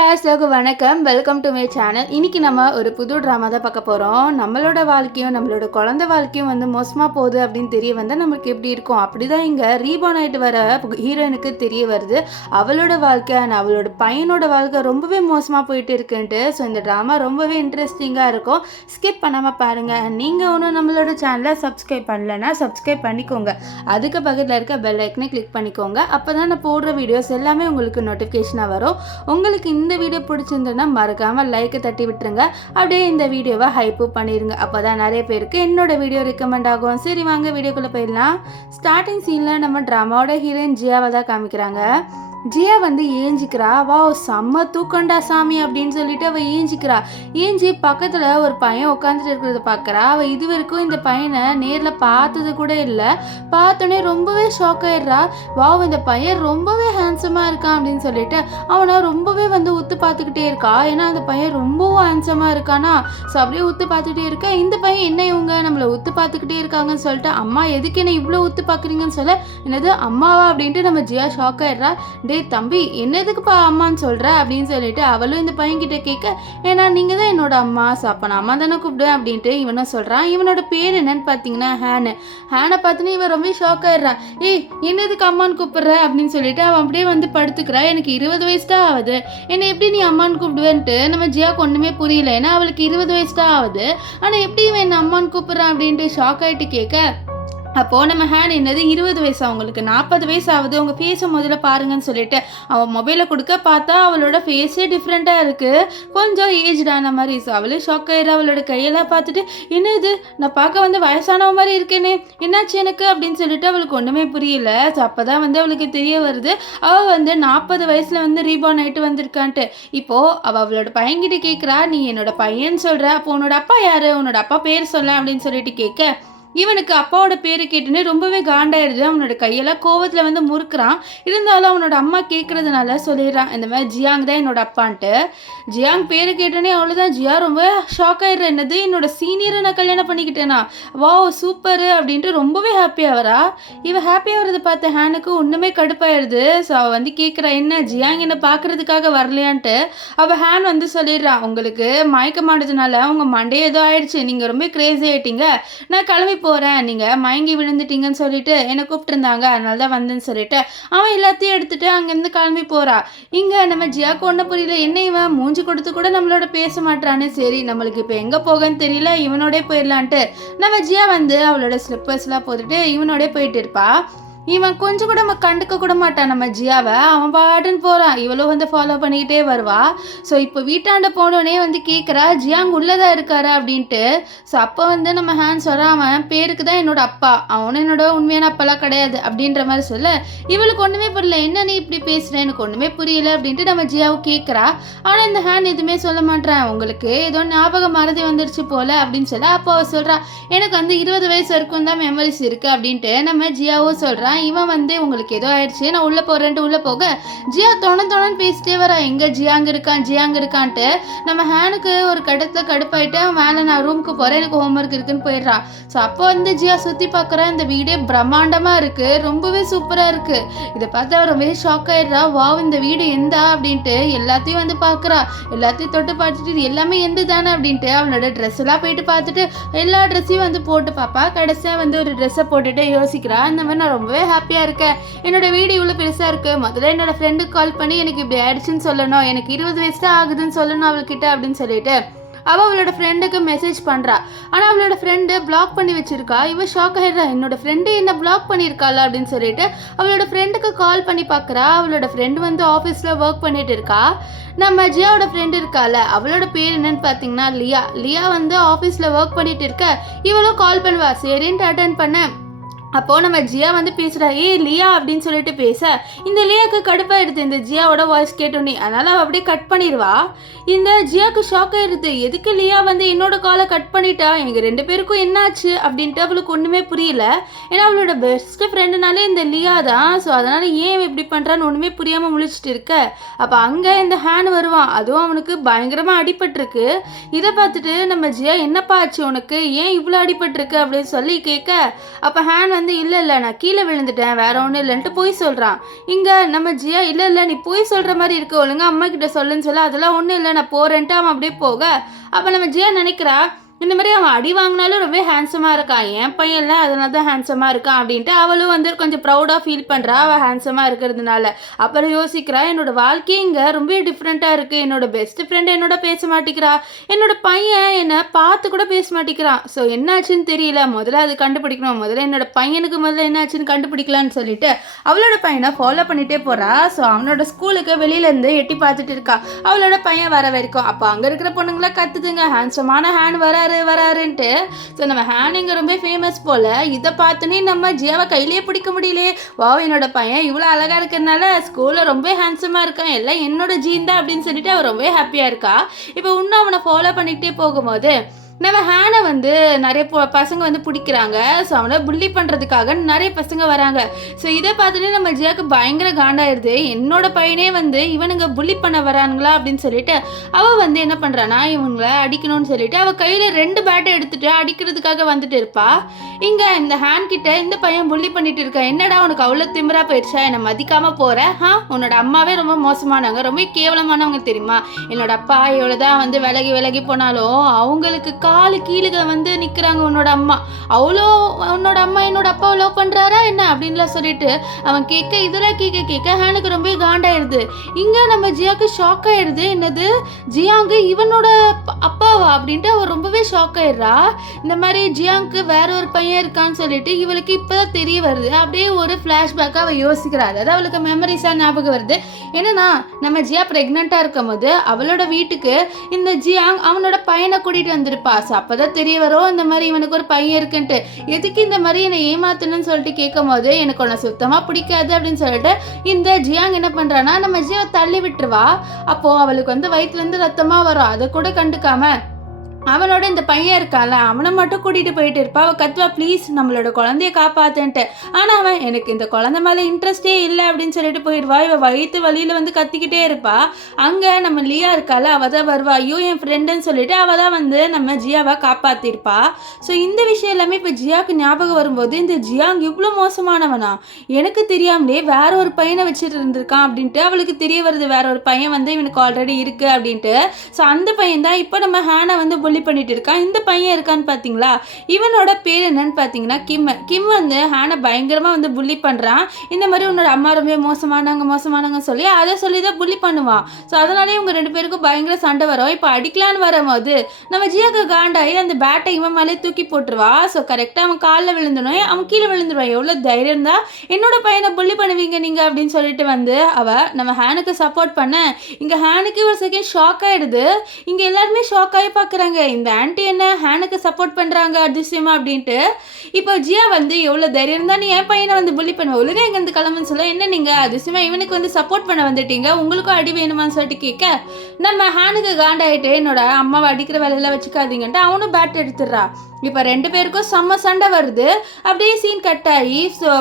guys, வணக்கம். Welcome to my channel. இன்னைக்கு நம்ம ஒரு புது ட்ராமா தான் பார்க்க போகிறோம். நம்மளோட வாழ்க்கையும் நம்மளோட குழந்தை வாழ்க்கையும் வந்து மோசமாக போகுது அப்படின்னு தெரிய வந்தால் நம்மளுக்கு எப்படி இருக்கும், அப்படி தான் இங்கே ரீபார்ன் ஆகிட்டு வர ஹீரோயினுக்கு தெரிய வருது. அவளோட வாழ்க்கை அண்ட் அவளோட பையனோட வாழ்க்கை ரொம்பவே மோசமாக போயிட்டு இருக்குன்ட்டு. ஸோ இந்த ட்ராமா ரொம்பவே இன்ட்ரெஸ்டிங்காக இருக்கும். ஸ்கிப் பண்ணாமல் பாருங்கள். நீங்கள் ஒன்றும் நம்மளோட சேனலை சப்ஸ்கிரைப் பண்ணலைன்னா சப்ஸ்கிரைப் பண்ணிக்கோங்க. அதுக்கு பக்கத்தில் இருக்க பெல் ஐக்கனை கிளிக் பண்ணிக்கோங்க. அப்போ தான் நான் போடுற வீடியோஸ் எல்லாமே உங்களுக்கு நோட்டிஃபிகேஷனாக வரும். உங்களுக்கு இந்த வீடியோ பிடிச்சிருந்ததுன்னா மறக்காமல் லைக்கை தட்டி விட்டுருங்க. அப்படியே இந்த வீடியோவை ஹைப்பு பண்ணிடுங்க. அப்போ தான் நிறைய பேருக்கு என்னோட வீடியோ ரெக்கமெண்ட் ஆகும். சரி வாங்க வீடியோக்குள்ளே போயிடலாம். ஸ்டார்டிங் சீனில் நம்ம ட்ராமாவோட ஹீரோயின் ஜியாவை தான் காமிக்கிறாங்க. ஜியா வந்து ஏஞ்சிக்கிறா. வா செம்ம தூக்கண்டா சாமி அப்படின்னு சொல்லிட்டு அவள் ஏஞ்சிக்கிறா. ஏஞ்சி பக்கத்தில் ஒரு பையன் உட்காந்துட்டு இருக்கிறத பார்க்குறா. அவள் இது வரைக்கும் இந்த பையனை நேரில் பார்த்தது கூட இல்லை. பார்த்தோன்னே ரொம்பவே ஷாக் ஆயிடுறா. வா இந்த பையன் ரொம்பவே ஹேண்ட்ஸமாக இருக்கான் அப்படின்னு சொல்லிட்டு அவனை ரொம்பவே வந்து உத்து பார்த்துக்கிட்டே இருக்கா. ஏன்னா அந்த பையன் ரொம்பவும் ஹேண்ட்ஸமாக இருக்கானா. ஸோ அப்படியே உத்து பார்த்துக்கிட்டே இருக்கா. இந்த பையன் என்ன இவங்க நம்மளை உத்து பார்த்துக்கிட்டே இருக்காங்கன்னு சொல்லிட்டு, அம்மா எதுக்கு என்ன இவ்வளோ உத்து பார்க்குறீங்கன்னு சொல்ல, என்னது அம்மாவா அப்படின்ட்டு நம்ம ஜியா ஷாக் ஆயிடுறா. டே தம்பி என்னதுக்குப்பா அம்மான்னு சொல்கிற அப்படின்னு சொல்லிட்டு அவளும் இந்த பையன்கிட்ட கேட்க, ஏன்னா நீங்கள் தான் என்னோட அம்மா, ஸோ அப்போ நான் அம்மா தானே கூப்பிடுவேன் அப்படின்ட்டு இவனும் சொல்கிறான். இவனோட பேர் என்னன்னு பார்த்தீங்கன்னா ஹேனை பார்த்துன்னு இவன் ரொம்ப ஷாக் ஆயிடுறான். ஏய் என்னதுக்கு அம்மான்னு கூப்பிடுற அப்படின்னு சொல்லிட்டு அவன் அப்படியே வந்து படுத்துக்கிறா. எனக்கு 20 வயசு தான் ஆகுது, என்னை எப்படி நீ அம்மான்னு கூப்பிடுவேன்ட்டு நம்ம ஜியாவுக்கு ஒன்றுமே புரியல. ஏன்னா அவளுக்கு 20 வயசு தான் ஆகுது, ஆனால் எப்படி இவன் என்ன அம்மான்னு கூப்பிட்றான் அப்படின்ட்டு ஷாக் ஆகிட்டு கேட்க, அப்போது நம்ம ஹேண்ட் என்னது 20 வயசு, அவங்களுக்கு 40 வயசு ஆகுது, உங்கள் ஃபேஸை முதல்ல பாருங்கன்னு சொல்லிட்டு அவன் மொபைலை கொடுக்க பார்த்தா அவளோட ஃபேஸே டிஃப்ரெண்ட்டாக இருக்குது, கொஞ்சம் ஏஜ்டான மாதிரி. ஸோ அவளே ஷாக் ஆகிடுறா. அவளோட கையெல்லாம் பார்த்துட்டு, என்ன இது நான் பார்க்க வந்து வயசானவ மாதிரி இருக்கேனே, என்னாச்சு எனக்கு அப்படின்னு சொல்லிட்டு அவளுக்கு ஒன்றுமே புரியல. ஸோ அப்போ தான் வந்து அவளுக்கு தெரிய வருது அவள் வந்து 40 வயசில் வந்து ரீபார்ன் ஆகிட்டு வந்திருக்கான்ட்டு. இப்போது அவளோட பையன்கிட்ட கேட்குறா, நீ என்னோட பையன் சொல்கிற, அப்போ உன்னோட அப்பா யார், உன்னோட அப்பா பேர் சொல்ல அப்படின்னு சொல்லிட்டு கேட்க, இவனுக்கு அப்பாவோட பேரு கேட்டுன்னு ரொம்பவே காண்டாயிடுது. அவனோட கையெல்லாம் கோவத்தில் வந்து முறுக்குறான். இருந்தாலும் அவனோட அம்மா கேட்கறதுனால சொல்லிடுறான், இந்த மாதிரி ஜியாங் தான் என்னோட அப்பான்ட்டு. ஜியாங் பேரு கேட்டோன்னே அவ்வளோதான், ஜியா ரொம்ப ஷாக் ஆயிடுற. என்னது என்னோட சீனியரை நான் கல்யாணம் பண்ணிக்கிட்டேனா, வா சூப்பரு அப்படின்ட்டு ரொம்பவே ஹாப்பியாக வரா. இவன் ஹாப்பியாக வரதை பார்த்த ஹேனுக்கு ஒன்றுமே கடுப்பாயிடுது. ஸோ அவள் வந்து கேட்குறா, என்ன ஜியாங் என்னை பார்க்கறதுக்காக வரலையான்ட்டு. அவள் ஹேன் வந்து சொல்லிடுறான், உங்களுக்கு மயக்கமானதுனால உங்கள் மண்டே ஏதோ ஆயிடுச்சு, நீங்கள் ரொம்ப கிரேசி ஆகிட்டீங்க, நான் கிளம்பி போகிறேன், நீங்கள் மயங்கி விழுந்துட்டீங்கன்னு சொல்லிட்டு என்னை கூப்பிட்டுருந்தாங்க, அதனால தான் வந்தேன்னு சொல்லிட்டு அவன் எல்லாத்தையும் எடுத்துகிட்டு அங்கேருந்து கிளம்பி போகிறா. இங்கே நம்ம ஜியாக்கு ஒன்றும் புரியல, என்ன இவன் மூஞ்சி கொடுத்து கூட நம்மளோட பேச மாட்டான்னு. சரி நம்மளுக்கு இப்போ எங்கே போகன்னு தெரியல, இவனோடய போயிடலான்ட்டு நம்ம ஜியா வந்து அவளோட ஸ்லிப்பர்ஸ்லாம் போட்டுட்டு இவனோடய போயிட்டு இருப்பா. இவன் கொஞ்சம் கூட கண்டுக்க கூட மாட்டான் நம்ம ஜியாவை. அவன் பாட்டுன்னு போகிறான், இவளும் வந்து ஃபாலோ பண்ணிக்கிட்டே வருவா. ஸோ இப்போ வீட்டாண்ட போனோடனே வந்து கேட்குறா, ஜியாங் உள்ளதாக இருக்காரு அப்படின்ட்டு. ஸோ அப்போ வந்து நம்ம ஹேண்ட் சொல்கிறான், அவன் பேருக்கு தான் என்னோட அப்பா, அவனும் என்னோட உண்மையான அப்பெல்லாம் கிடையாது அப்படின்ற மாதிரி சொல்ல, இவளுக்கு ஒன்றுமே புரியல, என்ன நீ இப்படி பேசுகிற, எனக்கு ஒன்றுமே புரியல அப்படின்ட்டு நம்ம ஜியாவை கேட்குறா. ஆனால் இந்த ஹேண்ட் எதுவுமே சொல்ல மாட்டேன், உங்களுக்கு ஏதோ ஞாபகம் மறதி வந்துருச்சு போல அப்படின்னு சொல்ல, அப்போ அவள் சொல்கிறா, எனக்கு வந்து 20 வயசு வரைக்கும் தான் மெமரிஸ் இருக்குது அப்படின்ட்டு நம்ம ஜியாவும் சொல்கிறான். இவன் வந்து உங்களுக்கு ஏதோ ஆயிடுச்சு, நான் உள்ள போறேன்ட்டு உள்ள போக ஜியா தொணன்னு பேசிட்டே வரா, எங்க ஜியாங் இருக்கான்ட்டு. நம்ம ஹேனுக்கு ஒரு கடத்துல கடுப்பாயிட்டு அவன் மேலே நான் ரூமுக்கு போறேன், எனக்கு ஹோம்ஒர்க் இருக்குன்னு போயிடுறா. ஸோ அப்போ வந்து ஜியா சுத்தி பார்க்குறா, இந்த வீடே பிரம்மாண்டமா இருக்கு, ரொம்பவே சூப்பரா இருக்கு. இதை பார்த்து அவள் ரொம்பவே ஷாக் ஆயிடுறா. வாவ் இந்த வீடு எந்தா அப்படின்ட்டு எல்லாத்தையும் வந்து பார்க்குறா. எல்லாத்தையும் தொட்டு பார்த்துட்டு இது எல்லாமே எந்த தானே அப்படின்ட்டு அவனோட ட்ரெஸ் எல்லாம் போயிட்டு பார்த்துட்டு எல்லா ட்ரெஸ்ஸையும் வந்து போட்டு பார்ப்பா. கடைசியாக வந்து ஒரு ட்ரெஸ்ஸை போட்டுட்டு யோசிக்கிறா, இந்த மாதிரி நான் ரொம்பவே ஹாப்பியாக இருக்கேன், என்னோட வீடு இவ்வளோ பெருசாக இருக்குது, முதல்ல என்னோட ஃப்ரெண்டுக்கு கால் பண்ணி எனக்கு இப்படி ஆயிடுச்சுன்னு சொல்லணும், எனக்கு 20 வயசு தான் ஆகுதுன்னு சொல்லணும் அவள்கிட்ட அப்படின்னு சொல்லிட்டு அவளோட ஃப்ரெண்டுக்கு மெசேஜ் பண்ணுறா. ஆனால் அவளோட ஃப்ரெண்டு பிளாக் பண்ணி வச்சிருக்கா. இவன் ஷாக் ஆகிடுறா, என்னோட ஃப்ரெண்டு என்ன பிளாக் பண்ணியிருக்காளா அப்படின்னு சொல்லிட்டு அவளோட ஃப்ரெண்டுக்கு கால் பண்ணி பார்க்குறா. அவளோட ஃப்ரெண்டு வந்து ஆஃபீஸில் ஒர்க் பண்ணிட்டு இருக்கா. நம்ம ஜியாவோட ஃப்ரெண்டு இருக்கால, அவளோட பேர் என்னன்னு பார்த்தீங்கன்னா லியா வந்து ஆஃபீஸில் ஒர்க் பண்ணிட்டு இருக்க. இவளும் கால் பண்ணுவா, சரின்ட்டு அட்டென்ட் பண்ண. அப்போது நம்ம ஜியா வந்து பேசுகிறா, லியா அப்படின்னு சொல்லிட்டு பேச, இந்த லியாவுக்கு கடுப்பாயிடுது இந்த ஜியாவோட வாய்ஸ் கேட்டோன்னே, அதனால் அவள் அப்படியே கட் பண்ணிடுவா. இந்த ஜியாவுக்கு ஷாக் ஆயிடுது, எதுக்கு லியா வந்து என்னோட காலை கட் பண்ணிட்டா, எங்கள் 2 பேருக்கும் என்னாச்சு அப்படின்ட்டு அவளுக்கு ஒன்றுமே புரியல. ஏன்னா அவளோட பெஸ்ட் ஃப்ரெண்டுனாலே இந்த லியா தான். ஸோ அதனால் ஏன் இப்படி பண்ணுறான்னு ஒன்றுமே புரியாமல் முழிச்சிட்டு இருக்க. அப்போ அங்கே இந்த ஹேண்ட் வருவான், அதுவும் அவனுக்கு பயங்கரமாக அடிபட்டிருக்கு. இதை பார்த்துட்டு நம்ம ஜியா, என்னப்பா ஆச்சு உனக்கு, ஏன் இவ்வளோ அடிபட்டிருக்கு அப்படின்னு சொல்லி கேட்க, அப்போ ஹேண்ட் வந்து இல்லை நான் கீழே விழுந்துட்டேன் வேற ஒன்றும் இல்லைன்ட்டு போய் சொல்கிறான். இங்கே நம்ம ஜியா இல்லை நீ போய் சொல்கிற மாதிரி இருக்கு, ஒழுங்கா அம்மா கிட்ட சொல்லுன்னு சொல்ல அதெல்லாம் ஒன்றும் இல்லை நான் போகிறேன்ட்டு அவன் அப்படியே போக அப்போ நம்ம ஜியா நினைக்கிறா இந்த மாதிரி அவன் அடி வாங்கினாலும் ரொம்ப ஹேண்ட்ஸமாக இருக்கான், என் பையன்ல அதனால தான் ஹேண்ட்ஸமாக இருக்கான் அப்படின்ட்டு அவளும் வந்து கொஞ்சம் ப்ரௌடாக ஃபீல் பண்ணுறா அவள் ஹேண்ட்ஸமாக இருக்கிறதுனால. அப்புறம் யோசிக்கிறா என்னோட வாழ்க்கையே இங்கே ரொம்ப டிஃப்ரெண்ட்டாக இருக்குது, என்னோட பெஸ்ட் ஃப்ரெண்டு என்னோட பேச மாட்டேங்கிறா, என்னோட பையன் என்னை பார்த்து கூட பேச மாட்டேங்கிறான். ஸோ என்னாச்சுன்னு தெரியல, முதல்ல அது கண்டுபிடிக்கணும், முதல்ல என்னோட பையனுக்கு முதல்ல என்னாச்சுன்னு கண்டுபிடிக்கலான்னு சொல்லிட்டு அவளோட பையனை ஃபாலோ பண்ணிகிட்டே போகிறா. ஸோ அவனோட ஸ்கூலுக்கு வெளியிலேருந்து எட்டி பார்த்துட்டு இருக்கா அவளோட பையன் வர வரைக்கும். அப்போ அங்கே இருக்கிற பொண்ணுங்களா கற்றுதுங்க ஹேண்ட்ஸமான ஹேண்ட் வராருன்ட்டு. ஸோ நம்ம ஹேண்ட் இங்கே ரொம்ப ஃபேமஸ் போல், இதை பார்த்துனே நம்ம ஜியாவை கையிலேயே பிடிக்க முடியலையே, வா என்னோட பையன் இவ்வளோ அழகாக இருக்கிறதுனால ஸ்கூலில் ரொம்ப ஹேண்ட்ஸமாக இருக்கான், எல்லாம் என்னோட ஜீன் தான் அப்படின்னு சொல்லிட்டு அவள் ரொம்ப ஹாப்பியாக இருக்கா. இப்போ இன்னும் அவனை ஃபாலோ பண்ணிகிட்டே போகும்போது நம்ம ஹேனை வந்து நிறைய பசங்க வந்து பிடிக்கிறாங்க. ஸோ அவனை புள்ளி பண்ணுறதுக்காக நிறைய பசங்க வராங்க. ஸோ இதை பார்த்துட்டு நம்ம ஜியாவுக்கு பயங்கர காண்டாயிருது, என்னோட பையனே வந்து இவனுங்க புள்ளி பண்ண வரானுங்களா அப்படின்னு சொல்லிட்டு அவள் வந்து என்ன பண்ணுறான்னா இவங்களை அடிக்கணும்னு சொல்லிட்டு அவள் கையில் 2 பேட்டை எடுத்துட்டு அடிக்கிறதுக்காக வந்துட்டு இருப்பா. இங்கே இந்த ஹேண்ட் கிட்ட இந்த பையன் புள்ளி பண்ணிட்டு இருக்கா, என்னடா உனக்கு அவ்வளோ திமிரா போயிடுச்சா, என்னை மதிக்காமல் போகிற, உன்னோட அம்மாவே ரொம்ப மோசமானவங்க, ரொம்ப கேவலமானவங்க தெரியுமா, என்னோட அப்பா எவ்வளோதான் வந்து விலகி போனாலும் அவங்களுக்கு காலு கீழே வந்து நிற்கிறாங்க உன்னோட அம்மா, அவ்வளோ உன்னோட அம்மா என்னோட அப்பாவை லவ் பண்ணுறாரா என்ன அப்படின்லாம் சொல்லிட்டு அவன் கேட்க இதெல்லாம் கேட்க ஹேனுக்கு ரொம்ப காண்டாயிடுது. இங்கே நம்ம ஜியாவுக்கு ஷாக் ஆயிடுது, என்னது ஜியாங்கு இவனோட அப்பாவா அப்படின்ட்டு அவள் ரொம்பவே ஷாக் ஆயிடுறா. இந்த மாதிரி ஜியாங்க்கு வேற ஒரு பையன் இருக்கான்னு சொல்லிட்டு இவளுக்கு இப்போதான் தெரிய வருது. அப்படியே ஒரு ஃப்ளாஷ்பேக்காக அவள் யோசிக்கிறா, அதாவது அவளுக்கு மெமரிஸாக ஞாபகம் வருது. என்னன்னா நம்ம ஜியா ப்ரெக்னெண்ட்டாக இருக்கும் போது அவளோட வீட்டுக்கு இந்த ஜியாங் அவனோட பையனை கூட்டிகிட்டு வந்திருப்பா. ஸோ அப்போ தான் தெரிய வரும் இந்த மாதிரி இவனுக்கு ஒரு பையன் இருக்குன்ட்டு. எதுக்கு இந்த மாதிரி என்னை ஏமாத்தணும்னு சொல்லிட்டு கேட்கும் போது எனக்கு உன்னை சுத்தமாக பிடிக்காது அப்படின்னு சொல்லிட்டு இந்த ஜியாங் என்ன பண்ணுறான்னா நம்ம ஜியாவை தள்ளி விட்டுருவா. அப்போது அவளுக்கு வந்து வயிற்றுலேருந்து ரத்தமாக வரும், அதை கூட கண்டுக்காம அவனோட இந்த பையன் இருக்கான்ல அவனை மட்டும் கூட்டிகிட்டு போயிட்டு இருப்பா. அவள் கத்துவா ப்ளீஸ் நம்மளோட குழந்தைய காப்பாத்துன்ட்டு. ஆனால் அவன் எனக்கு இந்த குழந்தை மேலே இன்ட்ரெஸ்டே இல்லை அப்படின்னு சொல்லிட்டு போயிடுவா. இவள் வயிற்று வழியில் வந்து கத்திக்கிட்டே இருப்பா. அங்கே நம்ம லியா இருக்கால அவள் தான் வருவா, ஐயோ என் ஃப்ரெண்டுன்னு சொல்லிட்டு அவள் தான் வந்து நம்ம ஜியாவை காப்பாற்றிருப்பா. ஸோ இந்த விஷயம் எல்லாமே இப்போ ஜியாவுக்கு ஞாபகம் வரும்போது இந்த ஜியாங் இவ்வளோ மோசமானவனா, எனக்கு தெரியாமலே வேற ஒரு பையனை வச்சுட்டு இருந்திருக்கான் அப்படின்ட்டு அவளுக்கு தெரிய வருது, வேற ஒரு பையன் வந்து இவனுக்கு ஆல்ரெடி இருக்கு அப்படின்ட்டு. ஸோ அந்த பையன் தான் இப்போ நம்ம ஹேனை வந்து புள்ளி பண்ணிட்டு இருக்கான். இந்த பையன் இருக்கான்னு பார்த்தீங்களா, இவனோட பேர் என்னன்னு பார்த்தீங்கன்னா கிம் வந்து ஹேனை பயங்கரமாக வந்து புள்ளி பண்ணுறான். இந்த மாதிரி உன்னோட அம்மா ரொம்ப மோசமானவங்க சொல்லி அதை சொல்லி தான் புள்ளி பண்ணுவான். ஸோ அதனாலே இவங்க 2 பேருக்கும் பயங்கர சண்டை வரும். இப்போ அடிக்கலான்னு வரும்போது நம்ம ஜியாக்கு காண்டாயி அந்த பேட்டை இவன் மேலே தூக்கி போட்டுருவா. ஸோ கரெக்டாக அவன் காலில் விழுந்துடும், அவன் கீழே விழுந்துடுவான். எவ்வளோ தைரியம் தான் என்னோட பையனை புள்ளி பண்ணுவீங்க நீங்கள் அப்படின்னு சொல்லிட்டு வந்து அவள் நம்ம ஹேனுக்கு சப்போர்ட் பண்ண இங்கே ஹேனுக்கு ஒரு செகண்ட் ஷாக் ஆகிடுது. இங்கே எல்லாருமே ஷாக் ஆகி பார்க்குறாங்க, இந்த ஆன்ட்டி என்ன ஹேனுக்கு சப்போர்ட் பண்ணுறாங்க அதிசயமா அப்படின்ட்டு. இப்போ ஜியா வந்து எவ்வளோ தைரியம் தான் நீ என் பையனை வந்து புள்ளி பண்ணுவேன், ஒழுங்காக இங்கேருந்து கிளம்புன்னு சொல்ல, என்ன நீங்கள் அதிசயமா இவனுக்கு வந்து சப்போர்ட் பண்ண வந்துட்டீங்க, உங்களுக்கும் அடி வேணுமான்னு சொல்லிட்டு கேட்க நம்ம ஹேனுக்கு காண்டாயிட்டு என்னோட அம்மாவை அடிக்கிற வேலையெல்லாம் வச்சுக்காதீங்கன்ட்டு அவனும் பேட் எடுத்துடுறா. இப்போ 2 பேருக்கும் செம்ம சண்டை வருது. அப்படியே சீன் கட் ஆகி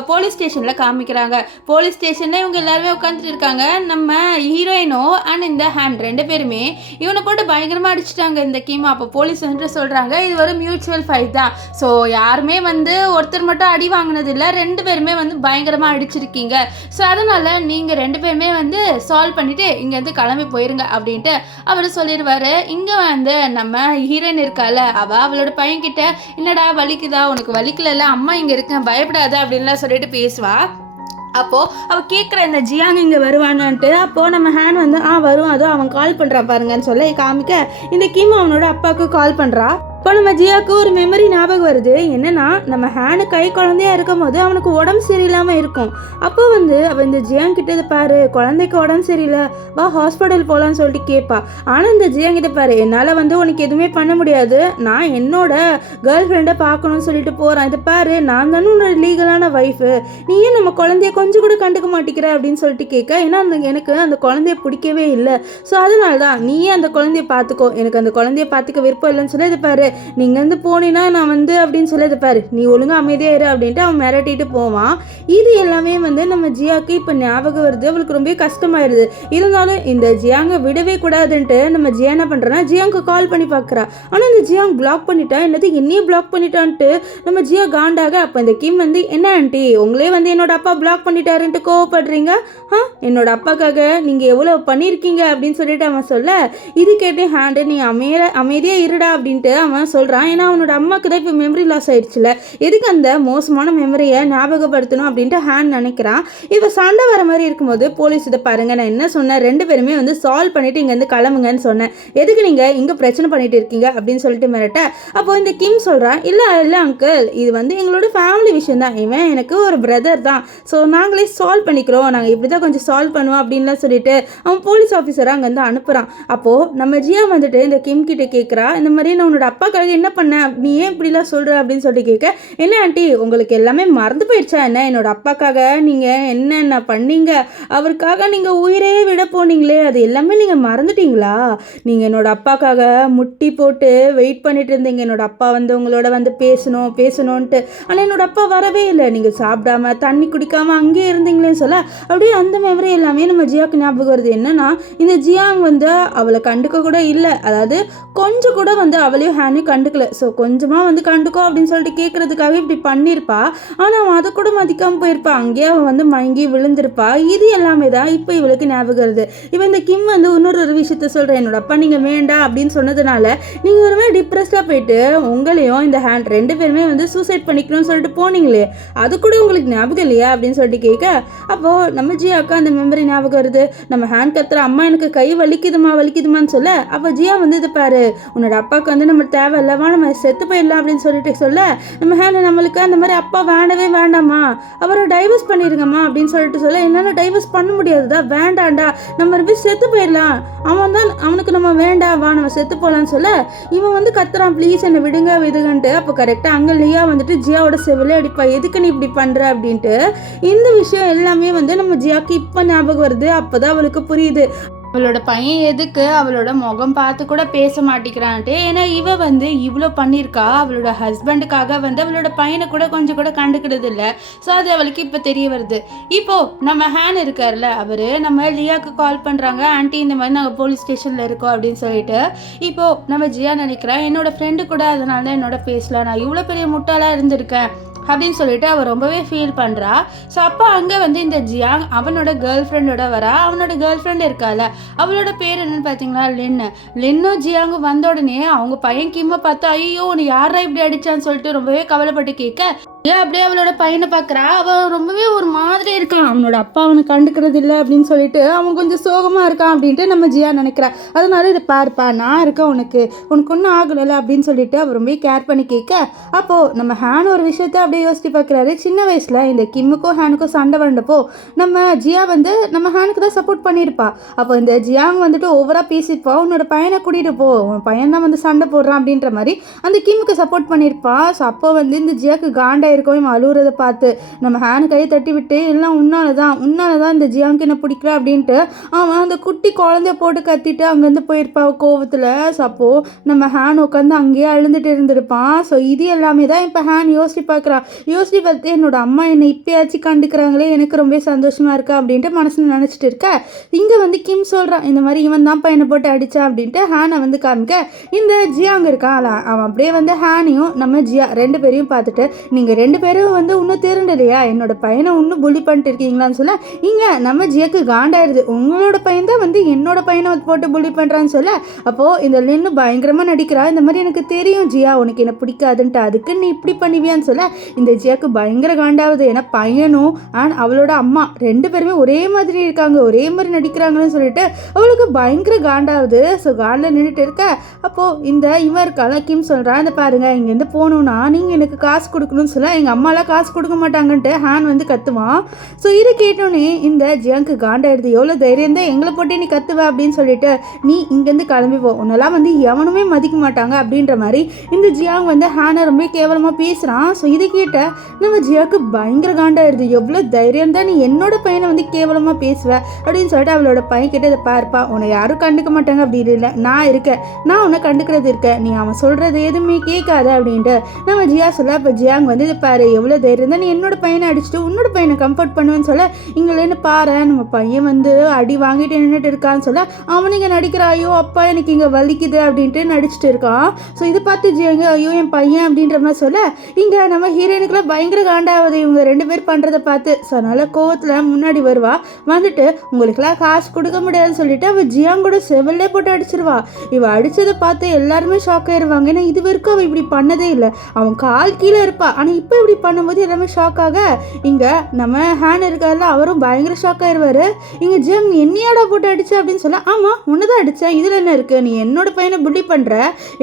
போலீஸ் ஸ்டேஷனில் காமிக்கிறாங்க. போலீஸ் ஸ்டேஷனில் இவங்க எல்லாருமே உட்காந்துட்டு இருக்காங்க. நம்ம ஹீரோயினோ அண்ட் இந்த ஹேண்ட் 2 பேருமே இவனை போட்டு பயங்கரமாக அடிச்சிட்டாங்க இந்த கீமா. அப்போ போலீஸ் வந்து சொல்கிறாங்க இது ஒரு மியூச்சுவல் ஃபைட் தான், ஸோ யாருமே வந்து ஒருத்தர் மட்டும் அடி வாங்கினது இல்லை, 2 பேருமே வந்து பயங்கரமாக அடிச்சிருக்கீங்க. ஸோ அதனால் நீங்கள் 2 பேருமே வந்து சால்வ் பண்ணிவிட்டு இங்கேருந்து கிளம்பி போயிருங்க அப்படின்ட்டு அவர் சொல்லிடுவார். இங்கே வந்து நம்ம ஹீரோயின் இருக்கால அவளோட பையன்கிட்ட என்னடா வலிக்குதா, உனக்கு வலிக்கல, அம்மா இங்கே இருக்கேன் பயப்படாத அப்படின்லாம் சொல்லிட்டு பேசுவா. அப்போது அவள் கேட்குற இந்த ஜியாங் இங்கே வருவானான்ட்டு. அப்போது நம்ம ஹேன் வந்து வருவான், அதுவும் அவன் கால் பண்ணுறான் பாருங்கன்னு சொல்ல காமிக்க இந்த கிம் அவனோட அப்பாவுக்கு கால் பண்ணுறா. இப்போ நம்ம ஜியாவுக்கு ஒரு மெமரி ஞாபகம் வருது. என்னன்னா நம்ம ஹேனு கை குழந்தையா இருக்கும் போது அவனுக்கு உடம்பு சரியில்லாமல் இருக்கும். அப்போ வந்து அவள் இந்த ஜியாங் கிட்ட பாரு குழந்தைக்கு உடம்பு சரியில்லை வா ஹாஸ்பிட்டல் போகலான்னு சொல்லிட்டு கேட்பா. ஆனால் இந்த ஜியாங் கிட்ட பாரு என்னால் வந்து உனக்கு எதுவுமே பண்ண முடியாது, நான் என்னோட கேர்ள் ஃப்ரெண்டை பார்க்கணும்னு சொல்லிட்டு போகிறேன், இதை பாரு நான் தானே உன்னோட லீகலான ஒய்ஃபு, நீயே நம்ம குழந்தைய கொஞ்சம் கூட கண்டுக்க மாட்டேங்கிற அப்படின்னு சொல்லிட்டு கேட்க. ஏன்னா எனக்கு அந்த குழந்தைய பிடிக்கவே இல்லை, ஸோ அதனால தான் நீயே அந்த குழந்தைய பார்த்துக்கோ, எனக்கு அந்த குழந்தைய பார்த்துக்க விருப்பம் இல்லைன்னு சொல்லி இதை பாரு நீ இங்கேருந்து போனீன்னா நான் வந்து அப்படின்னு சொல்லி பாரு, நீ ஒழுங்காக அமைதியாக இரு அப்படின்ட்டு அவன் மிரட்டிட்டு போவான். இது எல்லாமே வந்து நம்ம ஜியாவுக்கு இப்போ ஞாபகம் வருது. அவளுக்கு ரொம்ப கஷ்டமாயிருது. இருந்தாலும் இந்த ஜியாங்க விடவே கூடாதுன்ட்டு நம்ம ஜியா என்ன பண்ணுறேன்னா ஜியாங்க்கு கால் பண்ணி பார்க்குறா. ஆனால் இந்த ஜியாங் பிளாக் பண்ணிட்டா. என்னது என்னையே பிளாக் பண்ணிட்டான்ட்டு நம்ம ஜியா காண்டாக. அப்போ இந்த கிம் வந்து என்ன ஆண்டி உங்களே வந்து என்னோட அப்பா பிளாக் பண்ணிட்டாருன்ட்டு கோவப்படுறீங்க? என்னோட அப்பாக்காக நீங்கள் எவ்வளோ பண்ணியிருக்கீங்க அப்படின்னு சொல்லிட்டு அவன் சொல்ல, இது கேட்டு ஹேண்டு நீ அமைதியாக இருடா அப்படின்ட்டு அவன் சொல்கிறான். ஏன்னா அவனோட அம்மாவுக்கு தான் இப்போ மெமரி லாஸ் ஆயிடுச்சுல, எதுக்கு அந்த மோசமான மெமரியை ஞாபகப்படுத்தணும் அப்படின்ட்டு ஹேண்ட் நினைக்கிறான். இப்போ சண்டை வர மாதிரி இருக்கும்போது போலீஸ் இதை பாருங்க, நான் என்ன சொன்னேன், 2 பேருமே வந்து சால்வ் பண்ணிட்டு இங்கேருந்து கிளம்புங்கன்னு சொன்னேன், எதுக்கு நீங்கள் இங்கே பிரச்சனை பண்ணிட்டு இருக்கீங்க அப்படின்னு சொல்லிட்டு மிரட்ட. அப்போ இந்த கிம் சொல்கிறான், இல்லை அங்கிள், இது வந்து எங்களோட ஃபேமிலி விஷயம் தான், இவன் எனக்கு ஒரு பிரதர் தான், ஸோ நாங்களே சால்வ் பண்ணிக்கிறோம், நாங்கள் இப்படி தான் கொஞ்சம் சால்வ் பண்ணுவோம் அப்படின்லாம் சொல்லிட்டு அவன் போலீஸ் ஆஃபீஸராக அங்கேருந்து அனுப்புகிறான். அப்போது நம்ம ஜியா வந்துட்டு இந்த கிம் கிட்ட கேட்குறா, இந்த மாதிரி நான் உன்னோட அப்பாக்காக என்ன பண்ணேன், நீ ஏன் இப்படிலாம் சொல்கிற அப்படின்னு சொல்லிட்டு கேட்க, என்ன ஆண்டி உங்களுக்கு எல்லாமே மறந்து போயிடுச்சா என்ன, என்னோட அப்பாக்காக நீங்கள் என்னென்ன பண்ணீங்க, அவருக்காக நீங்கள் உயிரே விட போனீங்களே, அது எல்லாமே நீங்கள் மறந்துட்டீங்களா, நீங்கள் என்னோட அப்பாக்காக முட்டி போட்டு வெயிட் பண்ணிட்டு இருந்தீங்க, என்னோட அப்பா வந்து உங்களோட வந்து பேசணும்ன்ட்டு, ஆனால் என்னோட அப்பா வரவே இல்லை, நீங்கள் சாப்பிடாம தண்ணி குடிக்காமல் அங்கேயே இருந்தீங்களேன்னு சொல்ல, அப்படியே அந்த மெமரி எல்லாமே நம்ம ஜியாவுக்கு ஞாபகம் வருது. என்னன்னா இந்த ஜியாங் வந்து அவளை கண்டுக்க கூட இல்லை, அதாவது கொஞ்சம் கூட வந்து அவளையும் ஹேனையும் கண்டுக்கல. ஸோ கொஞ்சமாக வந்து கண்டுக்கோ அப்படின்னு சொல்லிட்டு கேட்கறதுக்காக இப்படி பண்ணியிருப்பா. ஆனால் அவன் அதை கூட மதிக்காமல் போயிருப்பா, அங்கேயே அவன் வந்து மயங்கி விழுந்திருப்பா. இது எல்லாமே தான் இப்போ இவளுக்கு ஞாபகம் வருது. இப்போ இந்த கிம் வந்து இன்னொரு விஷயத்த சொல்கிறேன், என்னோட அப்பா நீங்கள் வேண்டாம் அப்படின்னு சொன்னதுனால நீங்கள் ஒரு மாதிரி டிப்ரெஸ்டாக போயிட்டு உங்களையும் இந்த ஹேண்ட் 2 பேருமே வந்து சூசைட் பண்ணிக்கணும்னு சொல்லிட்டு போனீங்களே, அது கூட உங்களுக்கு ஞாபகம் இல்லையா அப்படின்னு சொல்லிட்டு கேட்க, அப்போது நம்ம ஜியாவுக்கு அந்த மெமரி ஞாபகம் வருது. நம்ம ஹேண்ட் கத்துற, அம்மா எனக்கு கை வலிக்குதுமான்னு சொல்ல, அப்போ ஜியா வந்து இது பாரு, உன்னோட அப்பாவுக்கு வந்து நம்ம தேவையில்லவா, நம்ம செத்து போயிடலாம் அப்படின்னு சொல்லிட்டு சொல்ல, நம்ம ஹேண்ட் நம்மளுக்கு அந்த மாதிரி அப்பா வேண்டவே வேண்டாமா, அவரை டைவர்ஸ் பண்ணிடுங்கம்மா அப்படின்னு சொல்லிட்டு சொல்ல, என்னால் டைவர்ஸ் பண்ண முடியாதுதா, வேண்டாண்டா, நம்ம போய் செத்து போயிடலாம், அவனுக்கு நம்ம வேண்டாவா, நம்ம செத்து போகலான்னு சொல்ல, இவன் வந்து கத்துறான், ப்ளீஸ் என்னை விடுங்கன்ட்டு. அப்போ கரெக்டாக அங்கே லியா வந்துட்டு ஜியாவோட செவிலே அடிப்பா, எதுக்கு நீ இப்படி பண்ணுற அப்படின்ட்டு. இந்த விஷயம் எல்லாமே வந்து நம்ம ஜியாக்கு இப்போ ஞாபகம் வருது. அப்போதான் அவளுக்கு புரியுது அவளோட பையன் எதுக்கு அவளோட முகம் பார்த்து கூட பேச மாட்டேங்கிறான்ட்டு. ஏன்னா இவ வந்து இவ்வளோ பண்ணியிருக்கா, அவளோட ஹஸ்பண்டுக்காக வந்து அவளோட பையனை கூட கொஞ்சம் கூட கண்டுக்கிறது இல்லை. ஸோ அது அவளுக்கு இப்போ தெரிய வருது. இப்போது நம்ம ஹேன் இருக்கார்ல, அவர் நம்ம லியாவுக்கு கால் பண்ணுறாங்க, ஆண்டி இந்த மாதிரி நாங்கள் போலீஸ் ஸ்டேஷனில் இருக்கோம் அப்படின்னு சொல்லிட்டு. இப்போது நம்ம ஜியா நினைக்கிறேன், என்னோட ஃப்ரெண்டு கூட அதனால தான் என்னோட பேசல, நான் இவ்வளோ பெரிய முட்டாளாக இருந்திருக்கேன் அப்படின்னு சொல்லிட்டு அவள் ரொம்பவே ஃபீல் பண்ணுறா. ஸோ அப்போ அங்கே வந்து இந்த ஜியாங் அவனோட கேர்ள் ஃப்ரெண்டோட வரா. அவனோட கேர்ள் ஃப்ரெண்ட் இருக்கால, அவளோட பேர் என்னன்னு பார்த்தீங்களா, லின்னும் ஜியாங்கும் வந்த உடனே அவங்க பையன் கிம்மை பார்த்து, ஐயோ உன்னை யாரா இப்படி அடிச்சான்னு சொல்லிட்டு ரொம்பவே கவலைப்பட்டு கேட்க, அப்படியே அவளோட பையனை பார்க்குறா. அவன் ரொம்பவே ஒரு மாதிரி இருக்கான், அவனோட அப்பா அவனை கண்டுக்கிறது இல்லை அப்படின்னு சொல்லிட்டு அவன் கொஞ்சம் சோகமாக இருக்கான் அப்படின்ட்டு நம்ம ஜியா நினைக்கிறா. அதனால இதை பாருப்பா, நான் இருக்கேன், உனக்கு ஒன்றும் ஆகலை அப்படின்னு சொல்லிட்டு அவர் ரொம்ப கேர் பண்ணி கேட்க, அப்போது நம்ம ஹேன் ஒரு விஷயத்த அப்படியே யோசிச்சு பார்க்குறாரு. சின்ன வயசில் இந்த கிம்முக்கும் ஹேனுக்கும் சண்டை வந்தப்போ நம்ம ஜியா வந்து நம்ம ஹேனுக்கு தான் சப்போர்ட் பண்ணியிருப்பா. அப்போ இந்த ஜியாங் வந்துட்டு ஓவராக பேசியிருப்பா, உன்னோட பையனை கூட்டிகிட்டு போ, உன் பையன் தான் வந்து சண்டை போடுறான் அப்படின்ற மாதிரி அந்த கிம்முக்கு சப்போர்ட் பண்ணியிருப்பா. ஸோ அப்போ வந்து இந்த ஜியாக்கு காண்டா இருக்கும் இவன் அழுகுறதை பார்த்து. நம்ம ஹேனு கையை தட்டி விட்டு, எல்லாம் உன்னால தான் இந்த ஜியாங்க்கு என்ன பிடிக்கல அப்படின்ட்டு அவன் அந்த குட்டி குழந்தைய போட்டு கத்திட்டு அங்கேருந்து போயிருப்பா கோவத்தில். ஸோ அப்போது நம்ம ஹேன் உட்காந்து அங்கேயே அழுந்துட்டு இருந்திருப்பான். ஸோ இது எல்லாமே தான் இப்போ ஹேன் யோசிச்சு பார்க்குறான். யோசிச்சு பார்த்து, என்னோட அம்மா என்னை இப்பயாச்சும் கண்டுக்கிறாங்களே, எனக்கு ரொம்ப சந்தோஷமாக இருக்கா அப்படின்ட்டு மனசில் நினச்சிட்டு இருக்க. இங்கே வந்து கிம் சொல்கிறான், இந்த மாதிரி இவன் தான் பையனை போட்டு அடித்தான் அப்படின்ட்டு ஹேனை வந்து காமிக்க, இந்த ஜியாங் இருக்கான் அவன் அப்படியே வந்து ஹேனையும் நம்ம ஜியா 2 பேரையும் பார்த்துட்டு, நீங்கள் 2 பேரும் வந்து இன்னும் திருண்டலையா, என்னோட பையனை இன்னும் புள்ளி பண்ணிட்டு இருக்கீங்களான்னு சொல்ல, இங்கே நம்ம ஜியாக்கு காண்டாயிருது, உங்களோட பையன் தான் வந்து என்னோட பையனை போட்டு புள்ளி பண்ணுறான்னு சொல்ல, அப்போது இந்த லின்னு பயங்கரமாக நடிக்கிறா. இந்த மாதிரி எனக்கு தெரியும் ஜியா உனக்கு என்ன பிடிக்காதுன்ட்டு, அதுக்கு நீ இப்படி பண்ணுவியான்னு சொல்ல இந்த ஜியாக்கு பயங்கர காண்டாகுது. ஏன்னா பையனும் அண்ட் அவளோட அம்மா 2 பேருமே ஒரே மாதிரி இருக்காங்க, ஒரே மாதிரி நடிக்கிறாங்கன்னு சொல்லிட்டு அவளுக்கு பயங்கர காண்டாகுது. ஸோ காண்டில் நின்றுட்டு இருக்க, அப்போது இந்த இவன் இருக்கால கிம் சொல்கிறான், இந்த பாருங்க இங்கேருந்து போகணுன்னா நீங்கள் எனக்கு காசு கொடுக்கணும்னு சொல்ல, சொன்னால் எங்கள் அம்மாலாம் காசு கொடுக்க மாட்டாங்கன்ட்டு ஹேன் வந்து கத்துவான். ஸோ இதை கேட்டோன்னே இந்த ஜியாங்க்கு காண்டாயிடுது. எவ்வளோ தைரியம் தான் எங்களை போட்டு நீ கத்துவ அப்படின்னு சொல்லிட்டு நீ இங்கேருந்து கிளம்பி போ, உன்னெல்லாம் வந்து எவனுமே மதிக்க மாட்டாங்க அப்படின்ற மாதிரி இந்த ஜியாங் வந்து ஹேனை ரொம்ப கேவலமாக பேசுகிறான். ஸோ இதை கேட்ட நம்ம ஜியாவுக்கு பயங்கர காண்டாயிடுது. எவ்வளோ தைரியம் தான் நீ என்னோட பையனை வந்து கேவலமாக பேசுவ அப்படின்னு சொல்லிட்டு அவளோட பையன் கிட்ட இதை பார்ப்பா, உன்னை யாரும் கண்டுக்க மாட்டாங்க அப்படின்னு இல்லை, நான் இருக்கேன், நான் உன்னை கண்டுக்கிறது இருக்கேன், நீ அவன் சொல்கிறது எதுவுமே கேட்காத அப்படின்ட்டு நம்ம ஜியா சொல்ல. இப்போ ஜியாங் வந்து இதை பாரு, எவ்வளோ தைரியம் தான் நீ என்னோட பையனை அடிச்சுட்டு உன்னோட பையனை கம்ஃபர்ட் பண்ணுவேன்னு சொல்ல, இங்கேன்னு பாரு நம்ம பையன் வந்து அடி வாங்கிட்டு நின்றுட்டு இருக்கான்னு சொல்ல, அவனுங்க நடிக்கிறாயோ அப்பா எனக்கு இங்கே வலிக்குது அப்படின்ட்டு நடிச்சுட்டு இருக்கான். ஸோ இதை பார்த்து ஜியாங்க ஐயோ என் பையன் அப்படின்ற மாதிரி சொல்ல, இங்கே நம்ம ஹீரோயினுக்குலாம் பயங்கர காண்டாவது இவங்க 2 பேர் பண்ணுறதை பார்த்து. ஸோ அதனால் கோவத்தில் முன்னாடி வருவா, வந்துட்டு உங்களுக்குலாம் காசு கொடுக்க முடியாதுன்னு சொல்லிட்டு அவள் ஜியாங்கூட செவல்லே போட்டு அடிச்சிருவா. இவள் அடித்ததை பார்த்து எல்லாருமே ஷாக் ஆயிடுவாங்க. ஏன்னா இது வரைக்கும் அவள் இப்படி பண்ணதே இல்லை, அவன் கால் கீழே இருப்பா, ஆனால் இப்போ இப்படி பண்ணும்போது எல்லாமே ஷாக் ஆக இங்கே நம்ம ஹேன் இருக்கார்ல அவரும் பயங்கர ஷாக் ஆயிடுவார். இங்கே ஜியாங் என்னையாடா போட்டு அடிச்ச அப்படின்னு சொல்ல, ஆமாம் ஒன்று தான் அடித்தேன், இதில் என்ன இருக்குது, நீ என்னோட பையனை புள்ளி பண்ணுற,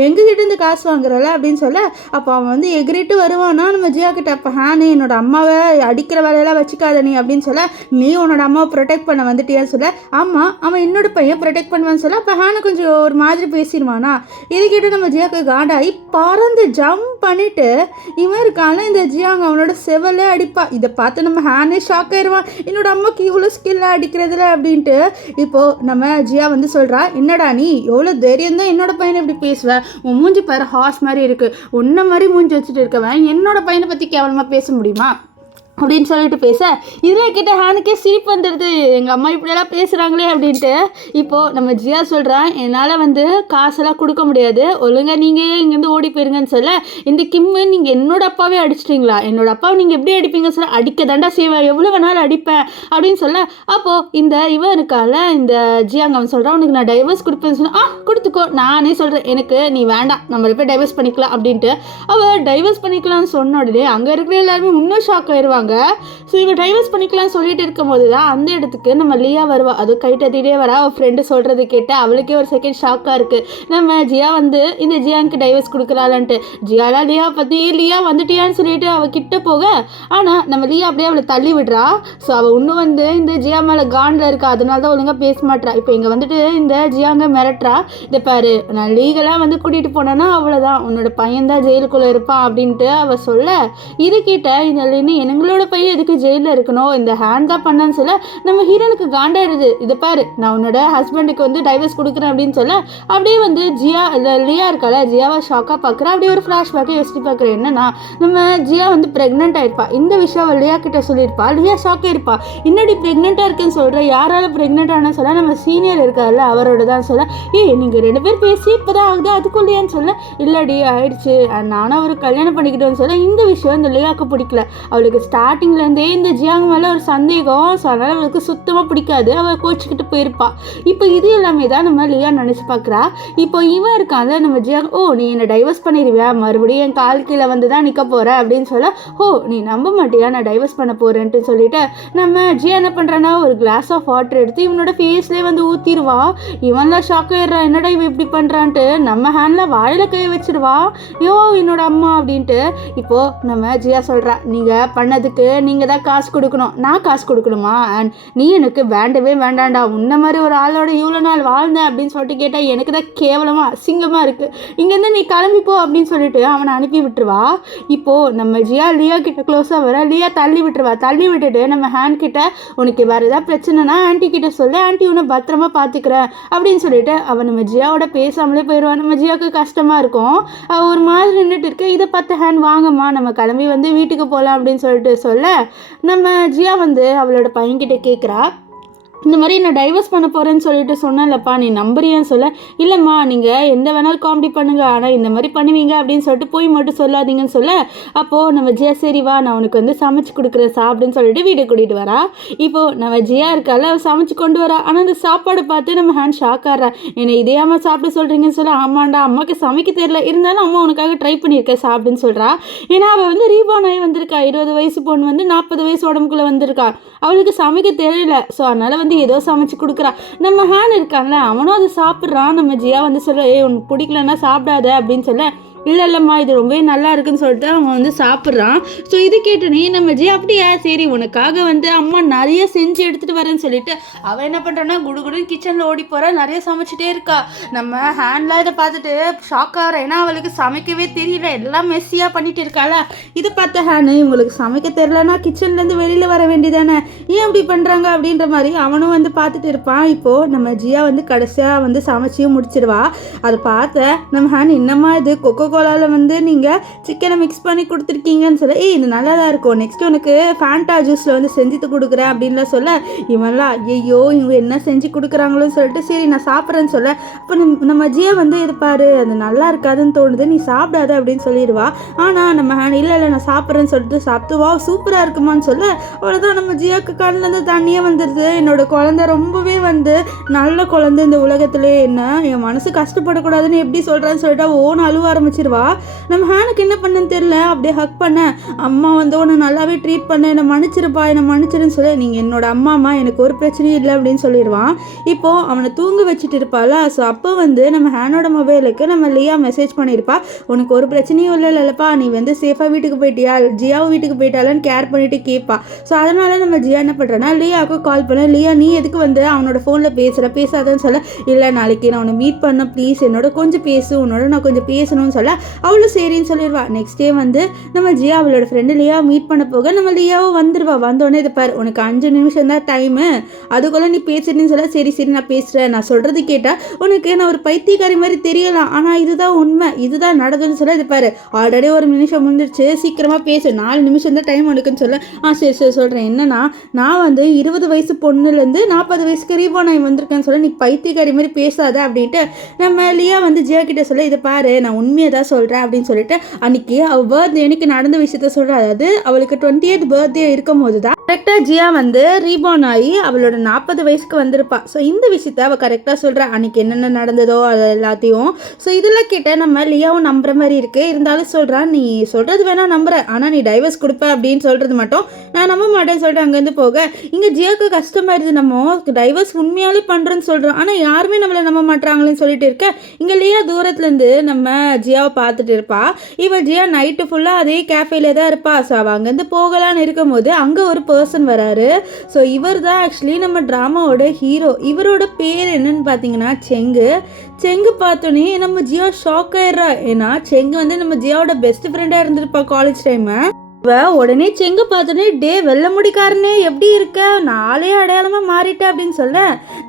எங்ககிட்ட இருந்து காசு வாங்குறல அப்படின்னு சொல்ல, அப்போ அவன் வந்து எகிரிட்டு வருவானா நம்ம ஜியா கிட்ட. அப்போ ஹேனு என்னோட அம்மாவை அடிக்கிற வேலையெல்லாம் வச்சுக்காத நீ அப்படின்னு சொல்ல, நீ உன்னோட அம்மாவை ப்ரொடெக்ட் பண்ண வந்துட்டியான்னு சொல்ல, ஆமாம் அவன் என்னோட பையன் ப்ரொடெக்ட் பண்ணுவான்னு சொல்ல. அப்போ ஹேனு கொஞ்சம் ஒரு மாதிரி பேசிடுவானா. இது கேட்டு நம்ம ஜியாவுக்கு காண்டாகி பறந்து ஜம்ப் பண்ணிட்டு இவன் இருக்கான இந்த ஜியாங்க அவனோட செவலே அடிப்பா. இதை பார்த்து நம்ம ஹேனே ஷாக் ஆயிடுவான், என்னோட அம்மாவுக்கு இவ்வளோ ஸ்கில்லாக அடிக்கிறதுல அப்படின்ட்டு. இப்போது நம்ம ஜியா வந்து சொல்கிறா, என்னடா நீ எவ்வளோ தைரியம் தான் என்னோட பையனை இப்படி பேசுவேன், உன் மூஞ்சி பாரு ஹார்ஸ் மாதிரி இருக்குது, உன்ன மாதிரி மூஞ்சி வச்சுட்டு இருக்கவன் என்னோட பையனை பற்றி கேவலமாக பேச முடியுமா அப்படின்னு சொல்லிட்டு பேச, இதில் கிட்ட ஹேனுக்கே சிரிப்பு வந்துடுது, எங்கள் அம்மா இப்படியெல்லாம் பேசுகிறாங்களே அப்படின்ட்டு. இப்போது நம்ம ஜியா சொல்கிறான், என்னால் வந்து காசெல்லாம் கொடுக்க முடியாது, ஒழுங்காக நீங்கள் இங்கேருந்து ஓடி போயிருங்கன்னு சொல்ல, இந்த கிம்மு நீங்கள் என்னோட அப்பாவே அடிச்சிட்டிங்களா, என்னோட அப்பாவை நீங்கள் எப்படி அடிப்பீங்கன்னு சொல்ல, அடிக்க தாண்டா செய்வேன், எவ்வளோ வேணாலும் அடிப்பேன் அப்படின்னு சொல்ல. அப்போது இந்த இவன் இருக்கால இந்த ஜியாங்க அவன் சொல்கிறான், உனக்கு நான் டைவர்ஸ் கொடுப்பேன்னு சொன்னால், கொடுத்துக்கோ, நானே சொல்கிறேன், எனக்கு நீ வேண்டாம், நம்ம போய் டைவர்ஸ் பண்ணிக்கலாம் அப்படின்ட்டு. அவள் டைவர்ஸ் பண்ணிக்கலாம்னு சொன்ன உடனே அங்கே இருக்கிற எல்லாருமே இன்னும் ஷாக் ஆயிடுவாங்க. ஸோ இவன் டைவர்ஸ் பண்ணிக்கலாம் சொல்லிட்டு இருக்கும் போது தான் அந்த இடத்துக்கு நம்ம லியா வருவா. அது கை தட்டிகிட்டே வரா, அவள் ஃப்ரெண்டு சொல்கிறது கேட்டு அவளுக்கே ஒரு செகண்ட் ஷாக்காக இருக்குது. நம்ம ஜியா வந்து இந்த ஜியாவுக்கு டைவர்ஸ் கொடுக்குறாளான்ட்டு. ஜியாலாம் லியா பற்றி லியா வந்துட்டியான்னு சொல்லிட்டு அவள் கிட்ட போக, ஆனால் நம்ம லியா அப்படியே அவளை தள்ளி விடுறா. ஸோ அவள் இன்னும் வந்து இந்த ஜியா மேலே காண்டில் இருக்கா, அதனால தான் ஒழுங்காக பேச மாட்டா. இப்போ இங்கே வந்துட்டு இந்த ஜியாங்க மிரட்டுறா, இதை பாரு நான் லீகலாக வந்து கூட்டிகிட்டு போனேன்னா அவ்வளோதான், உன்னோட பையன் தான் ஜெயிலுக்குள்ளே இருப்பான் அப்படின்ட்டு அவள் சொல்ல. இது கேட்ட இதில் என்னங்களோட பையன் எதுக்கு ஜெயிலில் இருக்கணும், இந்த ஹேண்ட் தான் பண்ணான்னு சொல்ல நம்ம ஹீரோனுக்கு காண்டாயிடுது. இதை பாரு நான் உன்னோட ஹஸ்பண்டுக்கு வந்து டைவர்ஸ் கொடுக்குறேன் அப்படின்னு சொல்ல, அப்படியே வந்து ஜியா லியா இருக்கால ஜியாவை ஷாக்காக பார்க்குறா. அப்படியே ஒரு ஃப்ளாஷ்பேக்கை யோசிச்சு பார்க்குறேன், என்னன்னா நம்ம ஜியா வந்து ப்ரெக்னென்ட் ஆயிருப்பா, இந்த விஷயம் லியா கிட்ட சொல்லியிருப்பா. லியா ஷாக்காக இருப்பா, இன்னடி ப்ரெக்னெண்ட்டாக இருக்குன்னு சொல்கிறேன், யாரால ப்ரெக்னென்ட் ஆனா சொல்ல, நம்ம சீனியர் இருக்கார்ல அவரோட தான் சொல்ல, நீங்கள் 2 பேர் பேசி இப்போதான் ஆகுது அதுக்குள்ளேயான்னு சொல்ல, இல்லடி ஆயிடுச்சு நானும் அவர் கல்யாணம் பண்ணிக்கிட்டோன்னு சொல்ல. இந்த விஷயம் இந்த லியாவுக்கு பிடிக்கல, அவளுக்கு ஸ்டார்டிங்லேருந்தே இந்த ஜியாங் மேலே ஒரு சந்தேகம். ஸோ அதனால் அவளுக்கு சுத்தமாக பிடிக்காது, அவள் கோச்சிக்கிட்டு போயிருப்பா. இப்போ இது எல்லாமே தான் நம்ம லியா நினச்சி பார்க்குறா. இப்போ இவன் இருக்கான்ல நம்ம ஜியாங், ஓ நீ என்னை டைவர்ஸ் பண்ணிடுவியா, மறுபடியும் என் கால் கீழே வந்து தான் நிற்க போகிற அப்படின்னு சொல்ல, ஓ நீ நம்ப மாட்டியா நான் டைவர்ஸ் பண்ண போகிறேன்ட்டு சொல்லிட்டு நம்ம ஜியா என்ன பண்ணுறான்னா ஒரு கிளாஸ் ஆஃப் வாட்டர் எடுத்து இவனோட ஃபேஸ்லேயே வந்து ஊற்றிடுவா. இவன்லாம் ஷாக் ஆயிடுறா, என்னடா இவன் இப்படி பண்ணுறான்ட்டு. நம்ம ஹேண்டில் வாயில் கை வச்சிடுவா, யோ என்னோட அம்மா அப்படின்ட்டு. இப்போது நம்ம ஜியா சொல்கிறா, நீங்கள் பண்ணதுக்கு நீங்கள் தான் காசு கொடுக்கணும், நான் காசு கொடுக்கணுமா, அண்ட் நீ எனக்கு வேண்டவே வேண்டாண்டா, உன்ன மாதிரி ஒரு ஆளோட இவ்வளோ நாள் வாழ்ந்தேன் அப்படின்னு சொல்லிட்டு கேட்டால் எனக்கு தான் கேவலமாக அசிங்கமாக இருக்குது, இங்கேருந்து நீ கிளம்பிப்போ அப்படின்னு சொல்லிட்டு அவனை அனுப்பி விட்டுருவா. இப்போது நம்ம ஜியா லியா கிட்ட க்ளோஸாக வர, லியா தள்ளி விட்டுருவா. தள்ளி விட்டுட்டு நம்ம ஹேண்ட் கிட்ட உனக்கு வேறு ஏதாவது பிரச்சனைனா ஆன்ட்டி கிட்ட சொல்லு, ஆன்ட்டி உன்னை பத்திரமா பார்த்துக்கிறேன் அப்படின்னு சொல்லிட்டு அவன் நம்ம ஜியாவோட பேசாமலே போயிடுவான். நம்ம ஜியாவுக்கு கஷ்டமாக இருக்கும், ஒரு மாதிரி நின்றுட்டு இருக்கு. இதை பார்த்து ஹேண்ட் வாங்கம்மா நம்ம கிளம்பி வந்து வீட்டுக்கு போகலாம் அப்படின்னு சொல்லிட்டு சொல்ல, நம்ம ஜியா வந்து அவளோட பையன்கிட்ட கேட்குறா, இந்த மாதிரி நான் டைவர்ஸ் பண்ண போகிறேன்னு சொல்லிட்டு சொன்னேன்லப்பா, நீ நம்புறியான்னு சொல்ல, இல்லைம்மா நீங்கள் எந்த வேணாலும் காமெடி பண்ணுங்க, ஆனால் இந்த மாதிரி பண்ணுவீங்க அப்படின்னு சொல்லிட்டு போய் மட்டும் சொல்லாதீங்கன்னு சொல்ல. அப்போது நம்ம ஜியா சரி வா நான் உனக்கு வந்து சமைச்சு கொடுக்குறேன் சாப்பிடுன்னு சொல்லிட்டு வீட்டுக்கு கூட்டிகிட்டு வரா. இப்போது நம்ம ஜியா இருக்கால சமைச்சு கொண்டு வரா. ஆனால் அந்த சாப்பாடு பார்த்து நம்ம ஹேண்ட் ஷாக் ஆகிறா, என்னை இதையாமல் சாப்பிட சொல்கிறீங்கன்னு சொல்ல, ஆமாண்டா அம்மாவுக்கு சமைக்க தெரியல, இருந்தாலும் அம்மா உனக்காக ட்ரை பண்ணியிருக்கேன் சாப்பிடுன்னு சொல்கிறா. ஏன்னா அவள் வந்து ரீபார்ன் ஆகி வந்திருக்கா, 20 வயசு பொண்ணு வந்து 40 வயசு உடம்புக்குள்ளே வந்திருக்கா, அவளுக்கு சமைக்க தெரியல. ஸோ அதனால் வந்து ஏதோ சமைச்சு கொடுக்குறா. நம்ம ஹேன் இருக்கான்ல அவனும் அதை சாப்பிட்றான். நம்ம ஜியா வந்து சொல்ல, உனக்கு பிடிக்கலன்னா சாப்பிடாத அப்படின்னு சொல்ல, இல்லைம்மா இது ரொம்பவே நல்லா இருக்குன்னு சொல்லிட்டு அவன் வந்து சாப்பிட்றான். ஸோ இது கேட்டோன்னே நம்ம ஜி அப்படியா சரி உனக்காக வந்து அம்மா நிறைய செஞ்சு எடுத்துகிட்டு வரேன்னு சொல்லிட்டு அவள் என்ன பண்ணுறான்னா குடு கிச்சனில் ஓடி போகிறா, நிறைய சமைச்சிட்டே இருக்கா. நம்ம ஹேண்டில் இதை பார்த்துட்டு ஷாக் ஆகிறேன், ஏன்னா அவளுக்கு சமைக்கவே தெரியல, எல்லாம் மெஸ்ஸியாக பண்ணிட்டு இருக்காள. இதை பார்த்த ஹேனு இவங்களுக்கு சமைக்க தெரியலன்னா கிச்சன்லேருந்து வெளியில் வர வேண்டியதானே, ஏன் அப்படி பண்ணுறாங்க அப்படின்ற மாதிரி அவனும் வந்து பார்த்துட்டு இருப்பான். இப்போது நம்ம ஜியா வந்து கடைசியாக வந்து சமைச்சியும் முடிச்சிடுவா. அதை பார்த்த நம்ம ஹேன் என்னம்மா இது கொக்கோ கோலாவில் வந்து நீங்கள் சிக்கனை மிக்ஸ் பண்ணி கொடுத்துருக்கீங்கன்னு சொல்ல, இது நல்லா தான் இருக்கும், நெக்ஸ்ட் உனக்கு ஃபேண்டா ஜூஸில் வந்து செஞ்சு கொடுக்குறேன் அப்படின்லாம் சொல்ல, இவன்லாம் ஐயோ இவங்க என்ன செஞ்சு கொடுக்குறாங்களோன்னு சொல்லிட்டு சரி நான் சாப்பிட்றேன்னு சொல்ல, அப்போ நம்ம ஜியா வந்து இருப்பாரு அது நல்லா இருக்காதுன்னு தோணுது நீ சாப்பிடாது அப்படின்னு சொல்லிடுவா. ஆனால் நம்ம ஹேன் இல்லை நான் சாப்பிட்றேன்னு சொல்லிட்டு சாப்பிட்டு வா சூப்பராக இருக்குமான்னு சொல்ல, அவ்வளோதான் நம்ம ஜியாவுக்கு கண்ணிலேருந்து தண்ணியே வந்துடுது. என்னோட குழந்தை ரொம்பவே வந்து நல்ல குழந்தை, இந்த உலகத்திலே என்ன என் மனசு கஷ்டப்படக்கூடாதுன்னு எப்படி சொல்கிறான்னு சொல்லிட்டு ஓன் அழுவ ஆரம்பிச்சிருவா. நம்ம ஹேனுக்கு என்ன பண்ணுன்னு தெரியல, அப்படியே ஹக் பண்ண அம்மா வந்து உன்னை நல்லாவே ட்ரீட் பண்ண, என்னை மன்னிச்சிருப்பா என்னை மன்னிச்சிருன்னு சொல்ல, நீங்கள் என்னோட அம்மாம்மா எனக்கு ஒரு பிரச்சனையும் இல்லை அப்படின்னு சொல்லிடுவான். இப்போது அவனை தூங்க வச்சுட்டு இருப்பாள். ஸோ அப்போ வந்து நம்ம ஹேனோட மொபைலுக்கு நம்ம லியா மெசேஜ் பண்ணியிருப்பா, உனக்கு ஒரு பிரச்சனையும் இல்லைல்லப்பா, நீ வந்து சேஃபாக வீட்டுக்கு போயிட்டியா, ஜியாவும் வீட்டுக்கு போயிட்டாலான்னு கேர் பண்ணிட்டு கேட்பா. ஸோ அதனால நம்ம ஜியா என்ன பண்ணுறேன்னா லியாவுக்கு கால் பண்ண, லியா நீ எதுக்கு வந்து அவனோட ஃபோனில் பேசாதன்னு சொல்ல, இல்லை நாளைக்கு நான் உன்னை மீட் பண்ண ப்ளீஸ் என்னோட கொஞ்சம் பேசு, உன்னோட நான் கொஞ்சம் பேசணும்னு சொல்ல அவளும் சரின்னு சொல்லிடுவா. நெக்ஸ்ட் டே வந்து நம்ம ஜியா அவளோட ஃப்ரெண்டு லியா மீட் பண்ண போக நம்ம லியாவும் வந்துடுவா. வந்தோடனே இதை பாரு உனக்கு 5 நிமிஷம் தான் டைமு, அதுக்குள்ளே நீ பேசுறேன்னு சொல்ல, சரி நான் பேசுகிறேன், நான் சொல்கிறது கேட்டால் உனக்கு நான் ஒரு பைத்தியக்காரி மாதிரி தெரியலாம், ஆனால் இதுதான் உண்மை, இதுதான் நடந்ததுன்னு சொல்ல, இது பாரு ஆல்ரெடி 1 நிமிஷம் முடிஞ்சிருச்சு, சீக்கிரமாக பேசு, 4 நிமிஷம் தான் டைம் உனக்குன்னு சொல்ல, சரி சொல்கிறேன், என்னன்னா நான் வந்து 20 வயசு பொண்ணுலேருந்து 40 வயசுக்கு ரீபான் ஆகி வந்திருக்கேன்னு சொல்ல, நீ பைத்தியக்காரி மாதிரி பேசாத அப்படின்ட்டு நம்ம லியா வந்து ஜியா கிட்ட சொல்ல, இதை பாரு நான் உண்மையை தான் சொல்கிறேன் அப்படின்னு சொல்லிட்டு அன்னைக்கு அவள் பர்த்டே அன்னைக்கு நடந்த விஷயத்த சொல்கிறா. அதாவது அவளுக்கு 28th பர்த்டே இருக்கும் போது தான் கரெக்டாக ஜியா வந்து ரீபான் ஆகி அவளோட 40 வயசுக்கு வந்திருப்பா. ஸோ இந்த விஷயத்த அவள் கரெக்டாக சொல்கிறா, அன்றைக்கி என்னென்ன நடந்ததோ அது எல்லாத்தையும். ஸோ இதெல்லாம் கேட்டால் நம்ம லியாவும் நம்புற மாதிரி இருக்குது. இருந்தாலும் சொல்கிறான், நீ சொல்கிறது வேணால் நம்புகிறேன், ஆனால் நீ டைவர்ஸ் கொடுப்ப அப்படின்னு சொல்கிறது மட்டும் நான் நம்ப மாட்டேன்னு சொல்லிட்டு அங்கேருந்து போக, இங்கே ஜியாவுக்கு கஷ்டமாயிருது, நம்ம டைவர்ஸ் உண்மையாலே பண்ணுறேன்னு சொல்கிறோம், ஆனால் யாருமே நம்மளை நம்ப மாட்டாங்களேன்னு சொல்லிட்டு இருக்க. இங்கே லியா தூரத்துலேருந்து நம்ம ஜியாவை பார்த்துட்டு இருப்பா. இவள் ஜியா நைட்டு ஃபுல்லாக அதே கேஃபேல தான் இருப்பா. ஸோ அவள் அங்கேருந்து போகலான்னு இருக்கும்போது அங்கே ஒரு பர்சன் வராரு. ஸோ இவர் தான் ஆக்சுவலி நம்ம ட்ராமாவோட ஹீரோ. இவரோட பேர் என்னன்னு பார்த்தீங்கன்னா செங்கு பார்த்தோன்னே நம்ம ஜியா ஷாக் ஆயிடுறா. ஏன்னா செங்கு வந்து நம்ம ஜியாவோட பெஸ்ட் ஃப்ரெண்டாக இருந்திருப்பா காலேஜ் டைமு. உடனே செங்க பார்த்தோன்னே டே வெள்ள முடிக்காரனே எப்படி இருக்க, நாளே அடையாளமாக மாறிட்ட அப்படின்னு சொல்ல,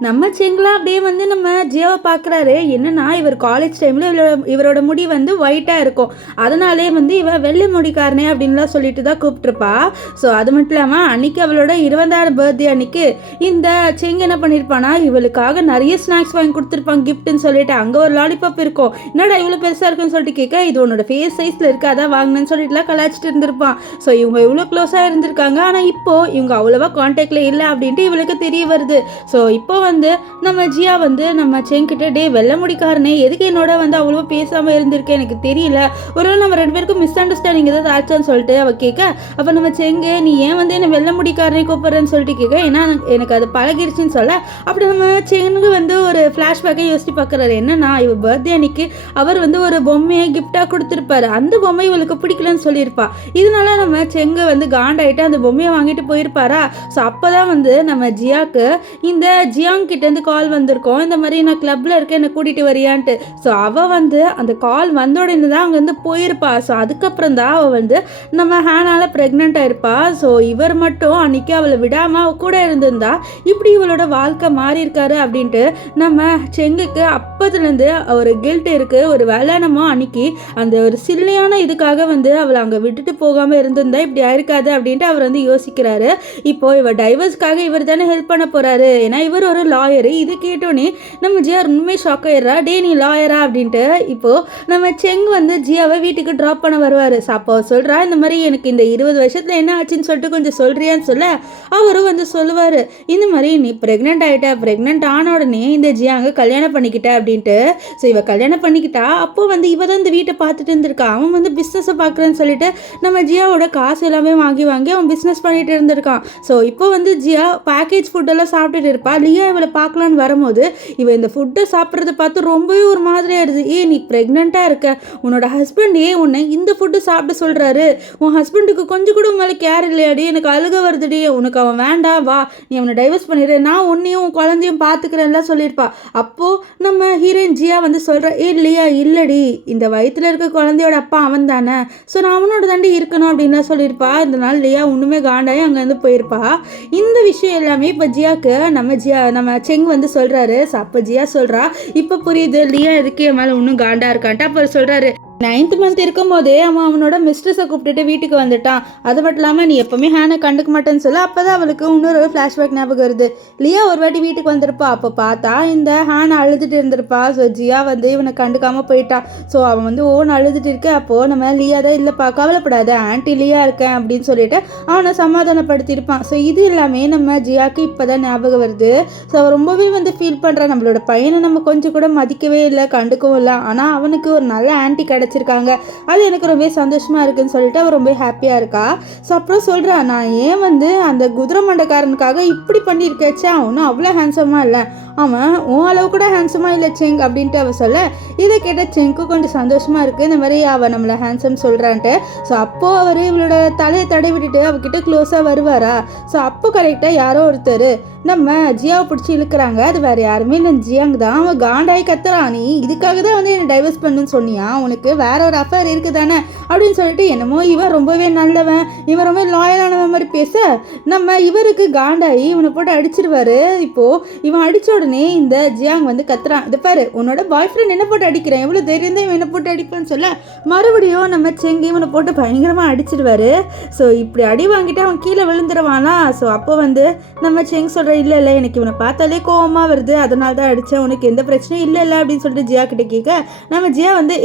நம்ம செங்கலாம் அப்படியே வந்து நம்ம ஜியாவை பார்க்குறாரு. என்னன்னா இவர் காலேஜ் டைமில் இவரோட முடி வந்து ஒயிட்டாக இருக்கும், அதனாலே வந்து இவ வெள்ளை முடிக்காரனே அப்படின்லாம் சொல்லிட்டு தான் கூப்பிட்டுருப்பா. ஸோ அது மட்டும் இல்லாமல் அன்னைக்கு அவளோட 20th பர்த்டே அன்னைக்கு இந்த செங்க என்ன பண்ணியிருப்பானா இவளுக்காக நிறைய ஸ்நாக்ஸ் வாங்கி கொடுத்துருப்பாங்க கிஃப்ட்னு சொல்லிட்டு. அங்கே ஒரு லாலிபாப் இருக்கும், என்னடா இவ்வளோ பெருசாக இருக்குன்னு சொல்லிட்டு கேட்க, இது உன்னோட ஃபேஸ் சைஸில் இருக்கு அதான் வாங்கினேன்னு சொல்லிட்டுலாம் கலாச்சிட்டு இருந்திருப்பான். ஸோ இவங்க இவ்வளோ க்ளோஸாக இருந்திருக்காங்க, ஆனால் இப்போது இவங்க அவ்வளோவா கான்டாக்டில் இல்லை அப்படின்ட்டு இவளுக்கு தெரிய வருது. ஸோ இப்போ வந்து நம்ம ஜியா வந்து நம்ம செங்கிட்ட டே வெள்ள முடிக்காரனே எதுக்கு என்னோட வந்து அவ்வளோவா பேசாமல் இருந்திருக்கேன் எனக்கு தெரியல, ஒரு நம்ம 2 பேருக்கும் மிஸ் அண்டர்ஸ்டாண்டிங் ஏதாவது ஆச்சான்னு சொல்லிட்டு அவள் கேட்க, அப்போ நம்ம செங்கு நீ ஏன் வந்து என்னை வெள்ள முடிக்காரனே கூப்பிட்றேன்னு சொல்லிட்டு கேட்க, ஏன்னா எனக்கு அது பழகிடுச்சின்னு சொல்ல, அப்படி நம்ம செங்கு வந்து ஒரு ஃப்ளாஷ்பேக்கை யோசிச்சு பார்க்குறாரு. என்னன்னா இவ பர்த்டே அன்னைக்கு அவர் வந்து ஒரு பொம்மையை கிஃப்டாக கொடுத்துருப்பாரு, அந்த பொம்மை இவளுக்கு பிடிக்கலன்னு சொல்லியிருப்பா. இதனால நம்ம செங்க வந்து காண்டாயிட்டு அந்த பொம்மையை வாங்கிட்டு போயிருப்பாரா. ஸோ அப்போ தான் வந்து நம்ம ஜியாவுக்கு இந்த ஜியாங்கிட்டேருந்து கால் வந்திருக்கோம், இந்த மாதிரி நான் கிளப்பில் இருக்கேன் என்னை கூட்டிகிட்டு வரியான்ட்டு. ஸோ அவள் வந்து அந்த கால் வந்த உடனே தான் அங்கேருந்து போயிருப்பா. ஸோ அதுக்கப்புறம் தான் அவள் வந்து நம்ம ஹேனால் ப்ரெக்னென்ட் ஆயிருப்பா. ஸோ இவர் மட்டும் அன்றைக்கி அவளை விடாமல் அவள் கூட இருந்திருந்தா இப்படி இவளோட வாழ்க்கை மாறி இருக்காரு அப்படின்ட்டு நம்ம செங்குக்கு அப்போதுலேருந்து ஒரு கில்ட் இருக்குது. ஒரு வேலை நம்ம அன்னைக்கு அந்த ஒரு சில்லையான இதுக்காக வந்து அவளை அங்கே விட்டுட்டு போகாமல் இருந்திருந்தா இப்படி ஆயிருக்காது அப்படின்ட்டு அவர் வந்து யோசிக்கிறாரு. இப்போ இவர் டைவர்ஸ்க்காக இவர் தானே ஹெல்ப் பண்ண போறாரு, ஏன்னா இவர் ஒரு லாயரு. இது கேட்டோன்னே நம்ம ஜியா உண்மை ஷாக் ஆயிடுறா, டே நீ லாயரா அப்படின்ட்டு. இப்போ நம்ம செங் வந்து ஜியாவை வீட்டுக்கு ட்ராப் பண்ண வருவார். அப்போ சொல்கிறா, இந்த மாதிரி எனக்கு இந்த 20 வருஷத்தில் என்ன ஆச்சுன்னு சொல்லிட்டு கொஞ்சம் சொல்கிறியான்னு சொல்ல, அவரும் வந்து சொல்லுவார், இந்த மாதிரி நீ ப்ரெக்னென்ட் ஆகிட்ட, ப்ரெக்னென்ட் ஆன உடனே இந்த ஜியாங்க கல்யாணம் பண்ணிக்கிட்ட அப்படின்ட்டு. ஸோ இவ கல்யாணம் பண்ணிக்கிட்டா அப்போ வந்து இவ தான் இந்த வீட்டை பார்த்துட்டு இருந்திருக்கா, அவன் வந்து பிஸ்னஸை பார்க்குறேன்னு சொல்லிட்டு நம்ம ஜியா ஜியாவோட காசு எல்லாமே வாங்கி வாங்கி அவன் பிஸ்னஸ் பண்ணிட்டு இருந்திருக்கான். ஸோ இப்போ வந்து ஜியா பேக்கேஜ் ஃபுட்டெல்லாம் சாப்பிட்டுட்டு இருப்பா. லியா இவளை பார்க்கலான்னு வரும்போது இவன் இந்த ஃபுட்டை சாப்பிட்றத பார்த்து ரொம்பவே ஒரு மாதிரியாக இருது. நீ ப்ரெக்னெண்ட்டாக இருக்க, உன்னோட ஹஸ்பண்ட் உன்னை இந்த ஃபுட்டு சாப்பிட சொல்கிறாரு, உன் ஹஸ்பண்டுக்கு கொஞ்சம் கூட மேலே கேர் இல்லையாடி, எனக்கு அழுக வருதுடி, உனக்கு அவன் வேண்டாம், வா நீ அவனை டைவர்ஸ் பண்ணிடு, நான் உன்னையும் உன் குழந்தையும் பார்த்துக்கிறேன்லாம் சொல்லியிருப்பா. அப்போது நம்ம ஹீரோயின் ஜியா வந்து சொல்கிற லியா இல்லடி, இந்த வயிற்றில் இருக்க குழந்தையோட அப்பா அவன் தானே, ஸோ நான் அவனோட தாண்டி இருக்கணும் அப்படின்லாம் சொல்லியிருப்பா. இதனால லியா ஒன்றுமே காண்டாயி அங்கேருந்து போயிருப்பா. இந்த விஷயம் எல்லாமே இப்போ ஜியாவுக்கு நம்ம செங் வந்து சொல்கிறாரு. ஸோ அப்போ ஜியா சொல்கிறா, இப்போ புரியுது லியா எதுக்கு என் மேலே இன்னும் காண்டா இருக்கான்ட்டு. அப்போ சொல்கிறாரு, 9th மந்த் இருக்கும் போதே அவனோட மிஸ்ட்ரஸை கூப்பிட்டுட்டு வீட்டுக்கு வந்துட்டான். அது மட்டும் இல்லாமல் நீ எப்போவுமே ஹேனை கண்டுக்க மாட்டேன்னு சொல்ல. அப்போ தான் அவளுக்கு இன்னொரு ஃப்ளாஷ்பேக் ஞாபகம் வருது. லியா ஒரு வாட்டி வீட்டுக்கு வந்திருப்பா. அப்போ பார்த்தா இந்த ஹேனை அழுதுட்டு இருந்திருப்பா. ஸோ ஜியா வந்து இவனை கண்டுக்காமல் போயிட்டான். ஸோ அவன் வந்து அழுதுட்டு இருக்க. அப்போது நம்ம லியா தான் இல்லைப்பா கவலைப்படாத, ஆன்ட்டி லியா இருக்கேன் அப்படின்னு சொல்லிட்டு அவனை சமாதானப்படுத்தியிருப்பான். ஸோ இது எல்லாமே நம்ம ஜியாவுக்கு இப்போ தான் ஞாபகம் வருது. ஸோ அவன் ரொம்பவே வந்து ஃபீல் பண்ணுறான், நம்மளோட பையனை நம்ம கொஞ்சம் கூட மதிக்கவே இல்லை, கண்டுக்கவும் இல்லை, ஆனால் அவனுக்கு ஒரு நல்ல ஆன்ட்டி வச்சிருக்காங்க, அது எனக்கு ரொம்ப சந்தோஷமா இருக்குன்னு சொல்லிட்டு அவ ரொம்ப ஹாப்பியா இருக்கா. ஸோ அப்புறம் சொல்றா, நான் ஏன் வந்து அந்த குதிரை மண்டைக்காரனுக்காக இப்படி பண்ணியிருக்கேச்சா, அவனும் அவ்வளோ ஹேண்ட்ஸமா இல்லை, அவன் உன் அளவு கூட ஹேண்ட்ஸமா இல்லை செங் அப்படின்ட்டு அவ சொல்ல. இதை கேட்ட செங்க்கு கொஞ்சம் சந்தோஷமா இருக்கு, இந்த மாதிரி அவ நம்மளை ஹேண்ட்ஸம் சொல்றான்ட்டு. ஸோ அப்போ அவர் இவளோட தலையை தடை விட்டுட்டு அவகிட்ட க்ளோஸா வருவாரா. ஸோ அப்போ கரெக்டா யாரோ ஒருத்தர் நம்ம ஜியாவை பிடிச்சி இழுக்கிறாங்க. அது வேற யாருமே இல்லை, ஜியாங் தான். அவன் காண்டாயி கத்துறான், நீ இதுக்காக தான் வந்து என்னை டைவர்ஸ் பண்ணுன்னு சொன்னியா, உனக்கு வேற ஒரு அஃபேர் இருக்கு தானே அப்படின்னு சொல்லிட்டு என்னமோ இவன் ரொம்பவே நல்லவன், இவன் ரொம்ப லாயலானவன் மாதிரி பேச நம்ம இவருக்கு காண்டாயி இவனை போட்டு அடிச்சிருவாரு. இப்போ இவன் அடிச்ச உடனே இந்த ஜியாங் வந்து கத்துறான், இதை பாரு உன்னோட பாய் ஃப்ரெண்ட் என்ன போட்டு அடிக்கிறேன், எவ்வளோ தைரியம் தான் இவன் என்ன போட்டு அடிப்பான்னு சொல்ல மறுபடியும் நம்ம செங்கி இவனை போட்டு பயங்கரமாக அடிச்சிடுவாரு. ஸோ இப்படி அடி வாங்கிட்டு அவன் கீழே விழுந்துருவானா. ஸோ அப்போ வந்து நம்ம செங் சொல்கிற, இல்லை இல்லை எனக்கு இவனை பார்த்தாலே கோவமாக வருது, அதனால தான் அடித்தேன், உனக்கு எந்த பிரச்சனையும் இல்லை அப்படின்னு சொல்லிட்டு ஜியா கிட்ட கேட்க நம்ம ஜியா வந்து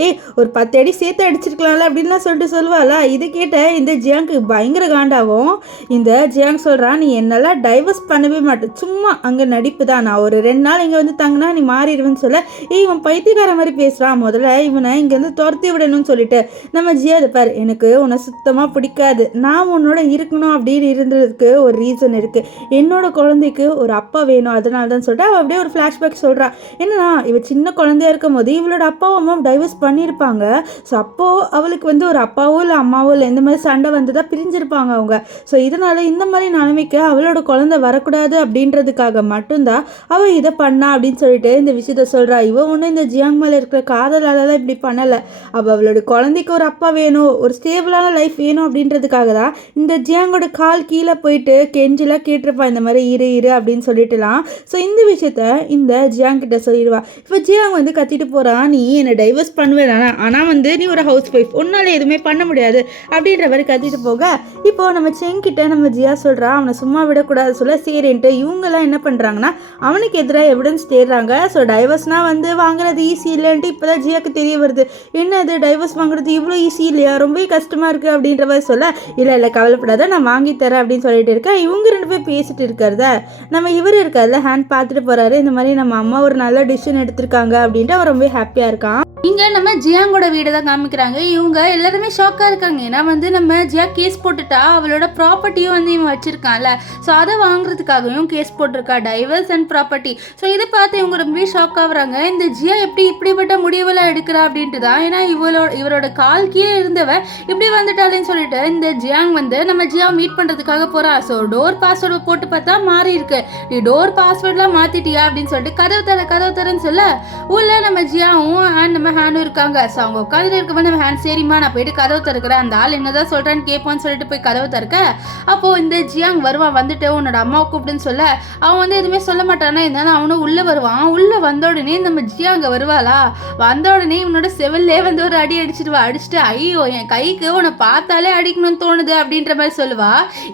ஒரு 10 அடி சேர்த்து அடிச்சிருக்கலாம்ல அப்படின்லாம் சொல்லிட்டு சொல்லுவாளா. இது கேட்ட இந்த ஜியாங்க்கு பயங்கர காண்டாகும். இந்த ஜியாங் சொல்கிறான், நீ என்னெல்லாம் டைவர்ஸ் பண்ணவே மாட்டேன், சும்மா அங்கே நடிப்பு தான், நான் ஒரு 2 நாள் இங்கே வந்து தங்கினா நீ மாறிடுவேன்னு சொல்ல. இவன் பைத்தியக்கார மாதிரி பேசுகிறான், முதல்ல இவனை இங்கேருந்து துரத்தி விடணும்னு சொல்லிட்டு நம்ம ஜியா இருப்பார், எனக்கு உன்னை சுத்தமாக பிடிக்காது, நான் உன்னோட இருக்கணும் அப்படின்னு இருந்ததுக்கு ஒரு ரீசன் இருக்குது, என்னோட குழந்தைக்கு ஒரு அப்பா வேணும், அதனால தான் சொல்லிட்டு அவள் அப்படியே ஒரு ஃப்ளாஷ்பேக் சொல்கிறா. என்னன்னா இவ சின்ன குழந்தையா இருக்கும் போது இவளோட அப்பாவும் அம்மாவும் டைவர்ஸ் பண்ணியிருப்பாங்க. ஸோ அப்போது அவளுக்கு வந்து ஒரு அப்பாவோ இல்லை அம்மாவோ இல்லை இந்த மாதிரி சண்டை வந்து தான் பிரிஞ்சிருப்பாங்க அவங்க. ஸோ இதனால் இந்த மாதிரி நிலைமைக்கு அவளோட குழந்தை வரக்கூடாது அப்படின்றதுக்காக மட்டும்தான் அவள் இதை பண்ணா அப்படின்னு சொல்லிட்டு இந்த விஷயத்த சொல்கிறா. இவன் ஒன்றும் இந்த ஜியாங் மேலே இருக்கிற காதலால் தான் இப்படி பண்ணலை, அவளோட குழந்தைக்கு ஒரு அப்பா வேணும், ஒரு ஸ்டேபிளான லைஃப் வேணும் அப்படின்றதுக்காக தான் இந்த ஜியாங்கோட கால் கீழே போயிட்டு கெஞ்சிலாம் கேட்டிருப்பான், இந்த மாதிரி இரு அப்படின்னு சொல்லிட்டுலாம். ஸோ இந்த விஷயத்த இந்த ஜியாங் கிட்ட சொல்லிடுவா. இப்போ ஜியாங் வந்து கத்திட்டு போகிறான், நீ என்னை டைவர்ஸ் பண்ணுவேன், ஆனால் வந்து நீ ஒரு ஹவுஸ் ஒய்ஃப், உன்னால எதுவுமே பண்ண முடியாது அப்படின்ற மாதிரி கத்திட்டு போக, இப்போ நம்ம செங் கிட்ட நம்ம ஜியா சொல்கிறா, அவனை சும்மா விடக்கூடாது சொல்ல. சரின்ட்டு இவங்கெல்லாம் என்ன பண்ணுறாங்கன்னா அவனுக்கு எதிராக எவிடன்ஸ் தேடுறாங்க. ஸோ டைவர்ஸ்னால் வந்து வாங்குறது ஈஸி இல்லைன்ட்டு இப்போ தான் ஜியாவுக்கு தெரிய வருது. என்னது டைவர்ஸ் வாங்குறது இவ்வளோ ஈஸி இல்லையா, ரொம்பவே கஷ்டமாக இருக்குது அப்படின்ற மாதிரி சொல்ல. இல்லை கவலைப்படாத, நான் வாங்கி தரேன் அப்படின்னு சொல்லிட்டு இருக்கேன். இவங்க 2 பேர் பேசிட்டு இருக்கிறத நம்ம இவர் இருக்கார்ல ஹேண்ட் பார்த்துட்டு போகிறாரு, இந்த மாதிரி நம்ம அம்மா ஒரு நல்ல டிசிஷன் எடுத்திருக்காங்க அப்படின்ட்டு அவன் ரொம்ப ஹாப்பியாக இருக்கான். இங்கே நம்ம ஜியாங்கோட வீடை தான் காமிக்கிறாங்க. இவங்க எல்லாருமே ஷாக்காக இருக்காங்க, ஏன்னா வந்து நம்ம ஜியா கேஸ் போட்டுட்டா அவளோட ப்ராப்பர்ட்டியும் வந்து இவன் வச்சுருக்கான்ல, ஸோ அதை வாங்குறதுக்காகவும் கேஸ் போட்டிருக்கா, டைவர்ஸ் அண்ட் ப்ராப்பர்ட்டி. ஸோ இதை பார்த்து இவங்க ரொம்ப ஷாக் ஆகுறாங்க, இந்த ஜியா எப்படி இப்படிப்பட்ட முடிவெல்லாம் எடுக்கிறா அப்படின்ட்டு தான். ஏன்னா இவரோட கால் கீழே இருந்தவ இப்படி வந்துட்டாலேன்னு சொல்லிட்டு இந்த ஜியாங் வந்து நம்ம ஜியாவை மீட் பண்ணுறதுக்காக போகிறா. ஸோ டோர் பாஸ்வேர்டு போட்டு பார்த்தா மாறி இருக்கு, நீ டோர் பாஸ்வேர்ட்லாம் மாற்றிட்டியா அப்படின்னு சொல்லிட்டு கதவு தரேன்னு சொல்ல, உள்ள நம்ம ஜியாவும் அண்ட் நம்ம ஹேண்டும் இருக்காங்க. ஸோ அவங்க உட்காந்துட்டு இருக்கவங்க நம்ம ஹேண்ட், சரிம்மா நான் போயிட்டு கதவு திறக்கிறேன், அந்த ஆள் என்னதான் சொல்கிறான்னு கேட்போன்னு சொல்லிட்டு போய் கதவு திறக்க, அப்போது இந்த ஜியாங் வருவான், வந்துட்டு உன்னோட அம்மாவை கூப்பிடுன்னு சொல்ல, அவன் வந்து எதுவுமே சொல்ல மாட்டானா, இருந்தாலும் அவனும் உள்ளே வருவான். உள்ளே வந்த உடனே நம்ம ஜியாங்க வருவாளா, வந்த உடனே இவனோட செவிலே வந்து ஒரு அடி அடிச்சிடுவா. அடிச்சுட்டு ஐயோ என் கைக்கு உன்னை பார்த்தாலே அடிக்கணும்னு தோணுது அப்படின்ற மாதிரி சொல்லுவா.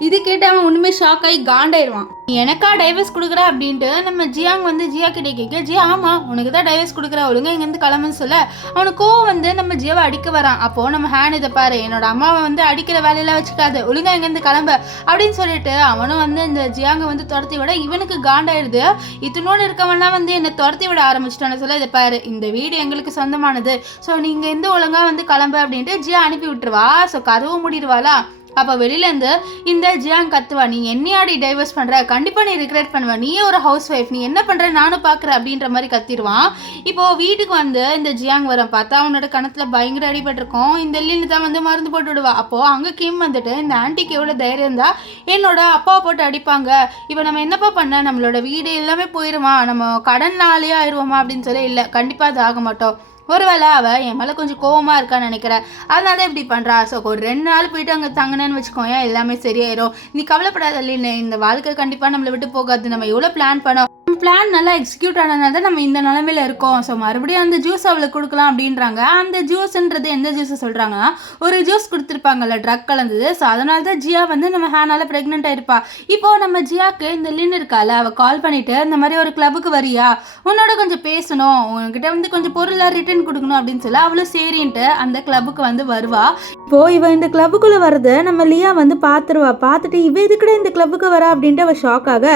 இது கேட்டு அவன் ஒன்றுமே ஷாக் ஆகி காண்டாயிடுவான். எனக்கா டைவர்ஸ் கொடுக்குற அப்படின்ட்டு நம்ம ஜியாங் வந்து ஜியா கிட்டே கேட்க, ஜியா ஆமாம் உனக்கு தான் டைவர்ஸ் கொடுக்குற, ஒழுங்கா இங்கேருந்து கிளம்புன்னு சொல்ல, அவனுக்கு கோவம் வந்து நம்ம ஜியாவை அடிக்க வரான். அப்போது நம்ம ஹேண்ட், இதை பாரு என்னோட அம்மாவை வந்து அடிக்கிற வேலையெல்லாம் வச்சுக்காது, ஒழுங்கா இங்கேருந்து கிளம்ப அப்படின்னு சொல்லிட்டு அவனும் வந்து இந்த ஜியாங்க வந்து துரத்தி விட இவனுக்கு காண்டாயிடுது. இத்தனோடு இருக்கவன்லாம் வந்து என்னை துரத்தி விட ஆரம்பிச்சிட்டான்னு சொல்ல, இதை பாரு இந்த வீடு எங்களுக்கு சொந்தமானது, ஸோ நீங்கள் எந்த ஒழுங்கா வந்து கிளம்பு அப்படின்ட்டு ஜியா அனுப்பி விட்டுருவா. ஸோ கதவு மூடிடுவாளா. அப்போ வெளியிலேருந்து இந்த ஜியாங் கத்துவா, நீ என்னையாடி டைவர்ஸ் பண்ணுற, கண்டிப்பாக நீ ரிக்ரெட் பண்ணுவ, நீயே ஒரு ஹவுஸ் ஒய்ஃப், நீ என்ன பண்ணுற நானும் பார்க்குறேன் அப்படின்ற மாதிரி கத்திடுவான். இப்போது வீட்டுக்கு வந்து இந்த ஜியாங் வர பார்த்தா அவனோட கணத்தில் பயங்கர அடிபட்டிருக்கும். இந்த லின்னு தான் வந்து மருந்து போட்டு விடுவா. அப்போது அங்கே கிம் வந்துட்டு இந்த ஆன்ட்டிக்கு எவ்வளோ தைரியம் தான் என்னோட அப்பாவை போட்டு அடிப்பாங்க, இப்போ நம்ம என்னப்பா பண்ண, நம்மளோட வீடு எல்லாமே போயிடுமா, நம்ம கடன்னாலேயே ஆயிடுவோமா அப்படின்னு சொல்லி, இல்லை கண்டிப்பாக அது ஆக மாட்டோம், ஒருவேளை அவள் என் மேலே கொஞ்சம் கோவமாக இருக்கான்னு நினைக்கிறேன், அதனால தான் இப்படி பண்ணுறா, ஸோ ஒரு 2 நாள் போயிட்டு அங்கே தங்கினேன்னு வச்சுக்கோங்க, எல்லாமே சரியாயிரும், நீ கவலைப்படாத இல்லைன்னு, இந்த வாழ்க்கை கண்டிப்பாக நம்மளை விட்டு போகாது, நம்ம எவ்வளோ பிளான் பண்ணோம், பிளான் நல்லா எக்ஸிக்யூட் ஆனதுனால தான் நம்ம இந்த நிலமையில இருக்கோம், ஸோ மறுபடியும் அந்த ஜூஸ் அவளுக்கு கொடுக்கலாம் அப்படின்றாங்க. அந்த ஜூஸ்ன்றது எந்த ஜூஸை சொல்கிறாங்கன்னா, ஒரு ஜூஸ் கொடுத்துருப்பாங்கல்ல ட்ரக் கலந்தது, ஸோ அதனால தான் ஜியா வந்து நம்ம ஹேனால ப்ரெக்னென்ட் ஆயிருப்பா. இப்போது நம்ம ஜியாவுக்கு இந்த லின் இருக்கால, அவள் கால் பண்ணிவிட்டு இந்த மாதிரி ஒரு கிளப்புக்கு வரியா, உன்னோட கொஞ்சம் பேசணும், உங்ககிட்ட வந்து கொஞ்சம் பொருளாக ரிட்டர்ன் கொடுக்கணும் அப்படின்னு சொல்லி அவளும் சரின்ட்டு அந்த கிளப்புக்கு வந்து வருவா. இப்போது இவன் இந்த கிளப்புக்குள்ளே வரதை நம்ம லியா வந்து பார்த்துருவா. பார்த்துட்டு இவ எதுக்குடா இந்த கிளப்புக்கு வரா அப்படின்ட்டு அவள் ஷாக் ஆக,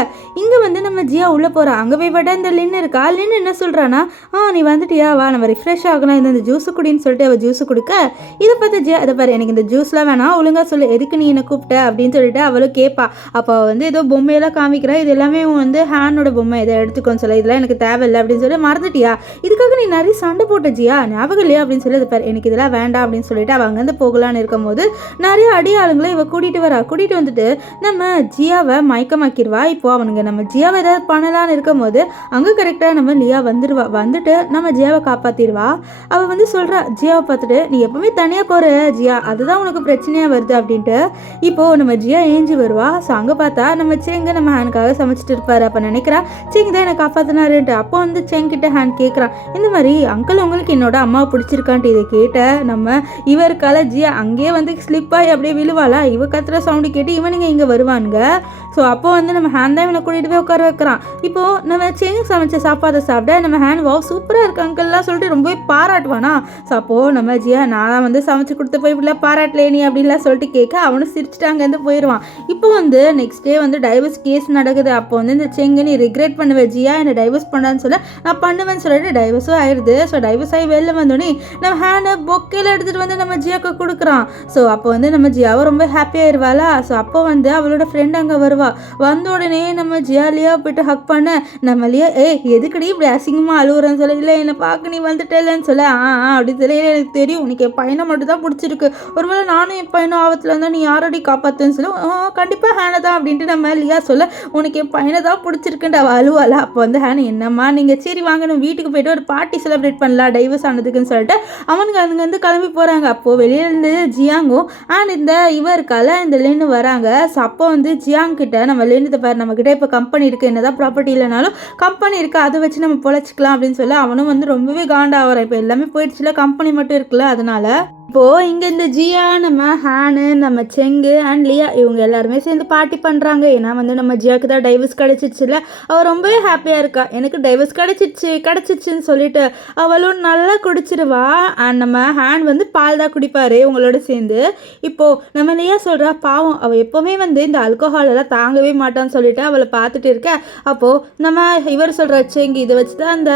இங்கே வந்து நம்ம ஜியா உள்ளே போகிறா. அங்கே போய் விட இந்த லின் இருக்கா. லின் என்ன சொல்கிறான்னா, நீ வந்துட்டியா, வா நம்ம ரிஃப்ரெஷ் ஆகணும், இந்த ஜூஸு குடின்னு சொல்லிட்டு அவள் ஜூஸு கொடுக்க, இதை பார்த்து ஜியா, அதை பாரு எனக்கு இந்த ஜூஸ்லாம் வேணாம், ஒழுங்காக சொல்லு எதுக்கு நீ என்னை கூப்பிட்ட அப்படின்னு சொல்லிட்டு அவளும் கேட்பா. அப்போ அவள் வந்து ஏதோ பொம்மையெல்லாம் காமிக்கிறா, இது எல்லாமே வந்து ஹேனோட பொம்மை, இதை எடுத்துக்கோன்னு சொல்ல, இதெல்லாம் எனக்கு தேவையில்லை அப்படின்னு சொல்லி, மறந்துட்டியா, இதுக்காக நீ நிறைய சண்டை போட்ட ஜியா, ஞாபகம் இல்லையா அப்படின்னு சொல்லி, அதை பாரு எனக்கு இதெல்லாம் வேண்டாம் அப்படின்னு சொல்லிட்டு அவள் அங்கேருந்து போகலான்னு இருக்கும்போது நிறைய அடியாளுங்களை இவ கூட்டிகிட்டு வந்துட்டு நம்ம ஜியாவை மயக்கமாக்கிடுவா. இப்போ அவனுங்க நம்ம ஜியாவை ஏதாவது பண்ணலான்னு இருக்கும்போது அங்கே கரெக்டாக நம்ம லியா வந்துடுவா. வந்துட்டு நம்ம ஜியாவை காப்பாற்றிடுவா. அவள் வந்து சொல்கிறா ஜியாவை பார்த்துட்டு, நீ எப்பவுமே தனியாக போகிற ஜியா, அதுதான் உனக்கு பிரச்சனையாக வருது அப்படின்ட்டு. இப்போது நம்ம ஜியா ஏஞ்சி வருவா. ஸோ அங்கே பார்த்தா நம்ம செங்க நம்ம ஹேனுக்காக சமைச்சிட்டு இருப்பாரு. அப்போ நினைக்கிறா செங் தான் என்னை காப்பாற்றினாருன்ட்டு. அப்போ வந்து செங்கிட்ட ஹேன் கேட்குறான், இந்த மாதிரி அங்கிள் உங்களுக்கு என்னோட அம்மாவை பிடிச்சிருக்கான்ட்டு. இதை கேட்ட நம்ம இவருக்கால ஜியா அங்கேயே வந்து ஸ்லிப்பாகி அப்படியே விழுவாளா. இவ கத்துற சவுண்டு கேட்டு இவனுங்க இங்கே வருவானுங்க. ஸோ அப்போ வந்து நம்ம ஹேன் தான் இவனை கூட்டிகிட்டு போய் உட்கார வைக்கிறான். இப்போது நம்ம செங் சமைச்ச சாப்பாடை சாப்பிட நம்ம ஹேன் வா சூப்பராக இருக்கு அங்கிள்லாம் சொல்லிட்டு ரொம்பவே பாராட்டுவானா. ஸோ அப்போது நம்ம ஜியா நான் வந்து சமைச்சு கொடுத்து போய் இப்படிலாம் பாராட்டலே நீ அப்படின்லாம் சொல்லிட்டு கேட்க அவனும் சிரிச்சுட்டு அங்கேருந்து போயிடுவான். இப்போ வந்து நெக்ஸ்ட் டே வந்து டைவர்ஸ் கேஸ் நடக்குது. அப்போ வந்து இந்த செங்கு நீ ரிக்ரெட் பண்ணுவேன் ஜியா, என்னை டைவர்ஸ் பண்ணான்னு சொல்ல, நான் பண்ணுவேன்னு சொல்லிட்டு டைவர்ஸும் ஆயிடுது. ஸோ டைவர்ஸ் ஆகி வெளில வந்தோடனே நம்ம ஹேனை பொக்கையில் எடுத்துகிட்டு வந்து நம்ம ஜியாவுக்கு கொடுக்குறான். ஸோ அப்போ வந்து நம்ம ஜியாவை ரொம்ப ஹாப்பியாகிடுவாளா. ஸோ அப்போ வந்து அவளோட ஃப்ரெண்ட் அங்கே வருவா. வந்த உடனே நம்ம ஜியாலியா போயிட்டு ஹக் பண்ண, நம்ம லியா எதுக்கடி இப்படி அசிங்கமாக அழுகுறேன்னு சொல்ல, இல்லை என்னை பார்க்க நீ வந்துட்டேலன்னு சொல்ல, அப்படின்னு சொல்லி எனக்கு தெரியும் உனக்கு என் பையனை மட்டும் தான் பிடிச்சிருக்கு, ஒருவேளை நானும் என் பையனும் ஆபத்தில் இருந்தால் நீ யாரடி காப்பாற்றுன்னு சொல்ல, கண்டிப்பாக ஹேனை தான் அப்படின்ட்டு நம்ம லியா சொல்ல, உனக்கு என் பையனை தான் பிடிச்சிருக்குன்ட்டு அவள் அழுவாளா. அப்போ வந்து ஹேனை என்னம்மா நீங்கள் சரி வாங்க நம்ம வீட்டுக்கு போய்ட்டு ஒரு பார்ட்டி செலிப்ரேட் பண்ணலாம் டைவர்ஸ் ஆனதுக்குன்னு சொல்லிட்டு அவனுங்க அங்கேருந்து கிளம்பி போகிறாங்க. அப்போது வெளியிலேருந்து ஜியாங்கும் அண்ட் இந்த இவருக்கால இந்த லின்னு வராங்க. ஸோ அப்போ வந்து ஜியாங் கிட்ட நம்ம லின்னு பாரு நம்மக்கிட்ட இப்போ கம்பெனி இருக்குது, என்னதான் ப்ராப்பர்ட்டி இல்லைனாலும் கம்பெனி இருக்குது, அதை வச்சு நம்ம பொழைச்சிக்கலாம் அப்படின்னு சொல்லி அவனும் வந்து ரொம்பவே காண்டாகிறான். இப்போ எல்லாமே போயிடுச்சுல, கம்பெனி மட்டும் இருக்குல்ல, அதனால இப்போது இங்கே இந்த ஜியா நம்ம ஹேனு நம்ம செங்கு அண்ட் லியா இவங்க எல்லாருமே சேர்ந்து பார்ட்டி பண்ணுறாங்க. ஏன்னா வந்து நம்ம ஜியாவுக்கு தான் டைவர்ஸ் கிடச்சிச்சுல, அவள் ரொம்பவே ஹாப்பியாக இருக்கா, எனக்கு டைவர்ஸ் கிடச்சிச்சுன்னு சொல்லிட்டு அவளும் நல்லா குடிச்சிருவா. அண்ட் நம்ம ஹேன் வந்து பால் தான் குடிப்பார் உங்களோட சேர்ந்து. இப்போது நம்ம லியா சொல்கிறா பாவம் அவள் எப்போவுமே வந்து இந்த ஆல்கோஹாலெல்லாம் தாங்கவே மாட்டான்னு சொல்லிட்டு அவளை பார்த்துட்டு இருக்க. அப்போது நம்ம இவர் சொல்கிற செங்கு இதை வச்சு தான் அந்த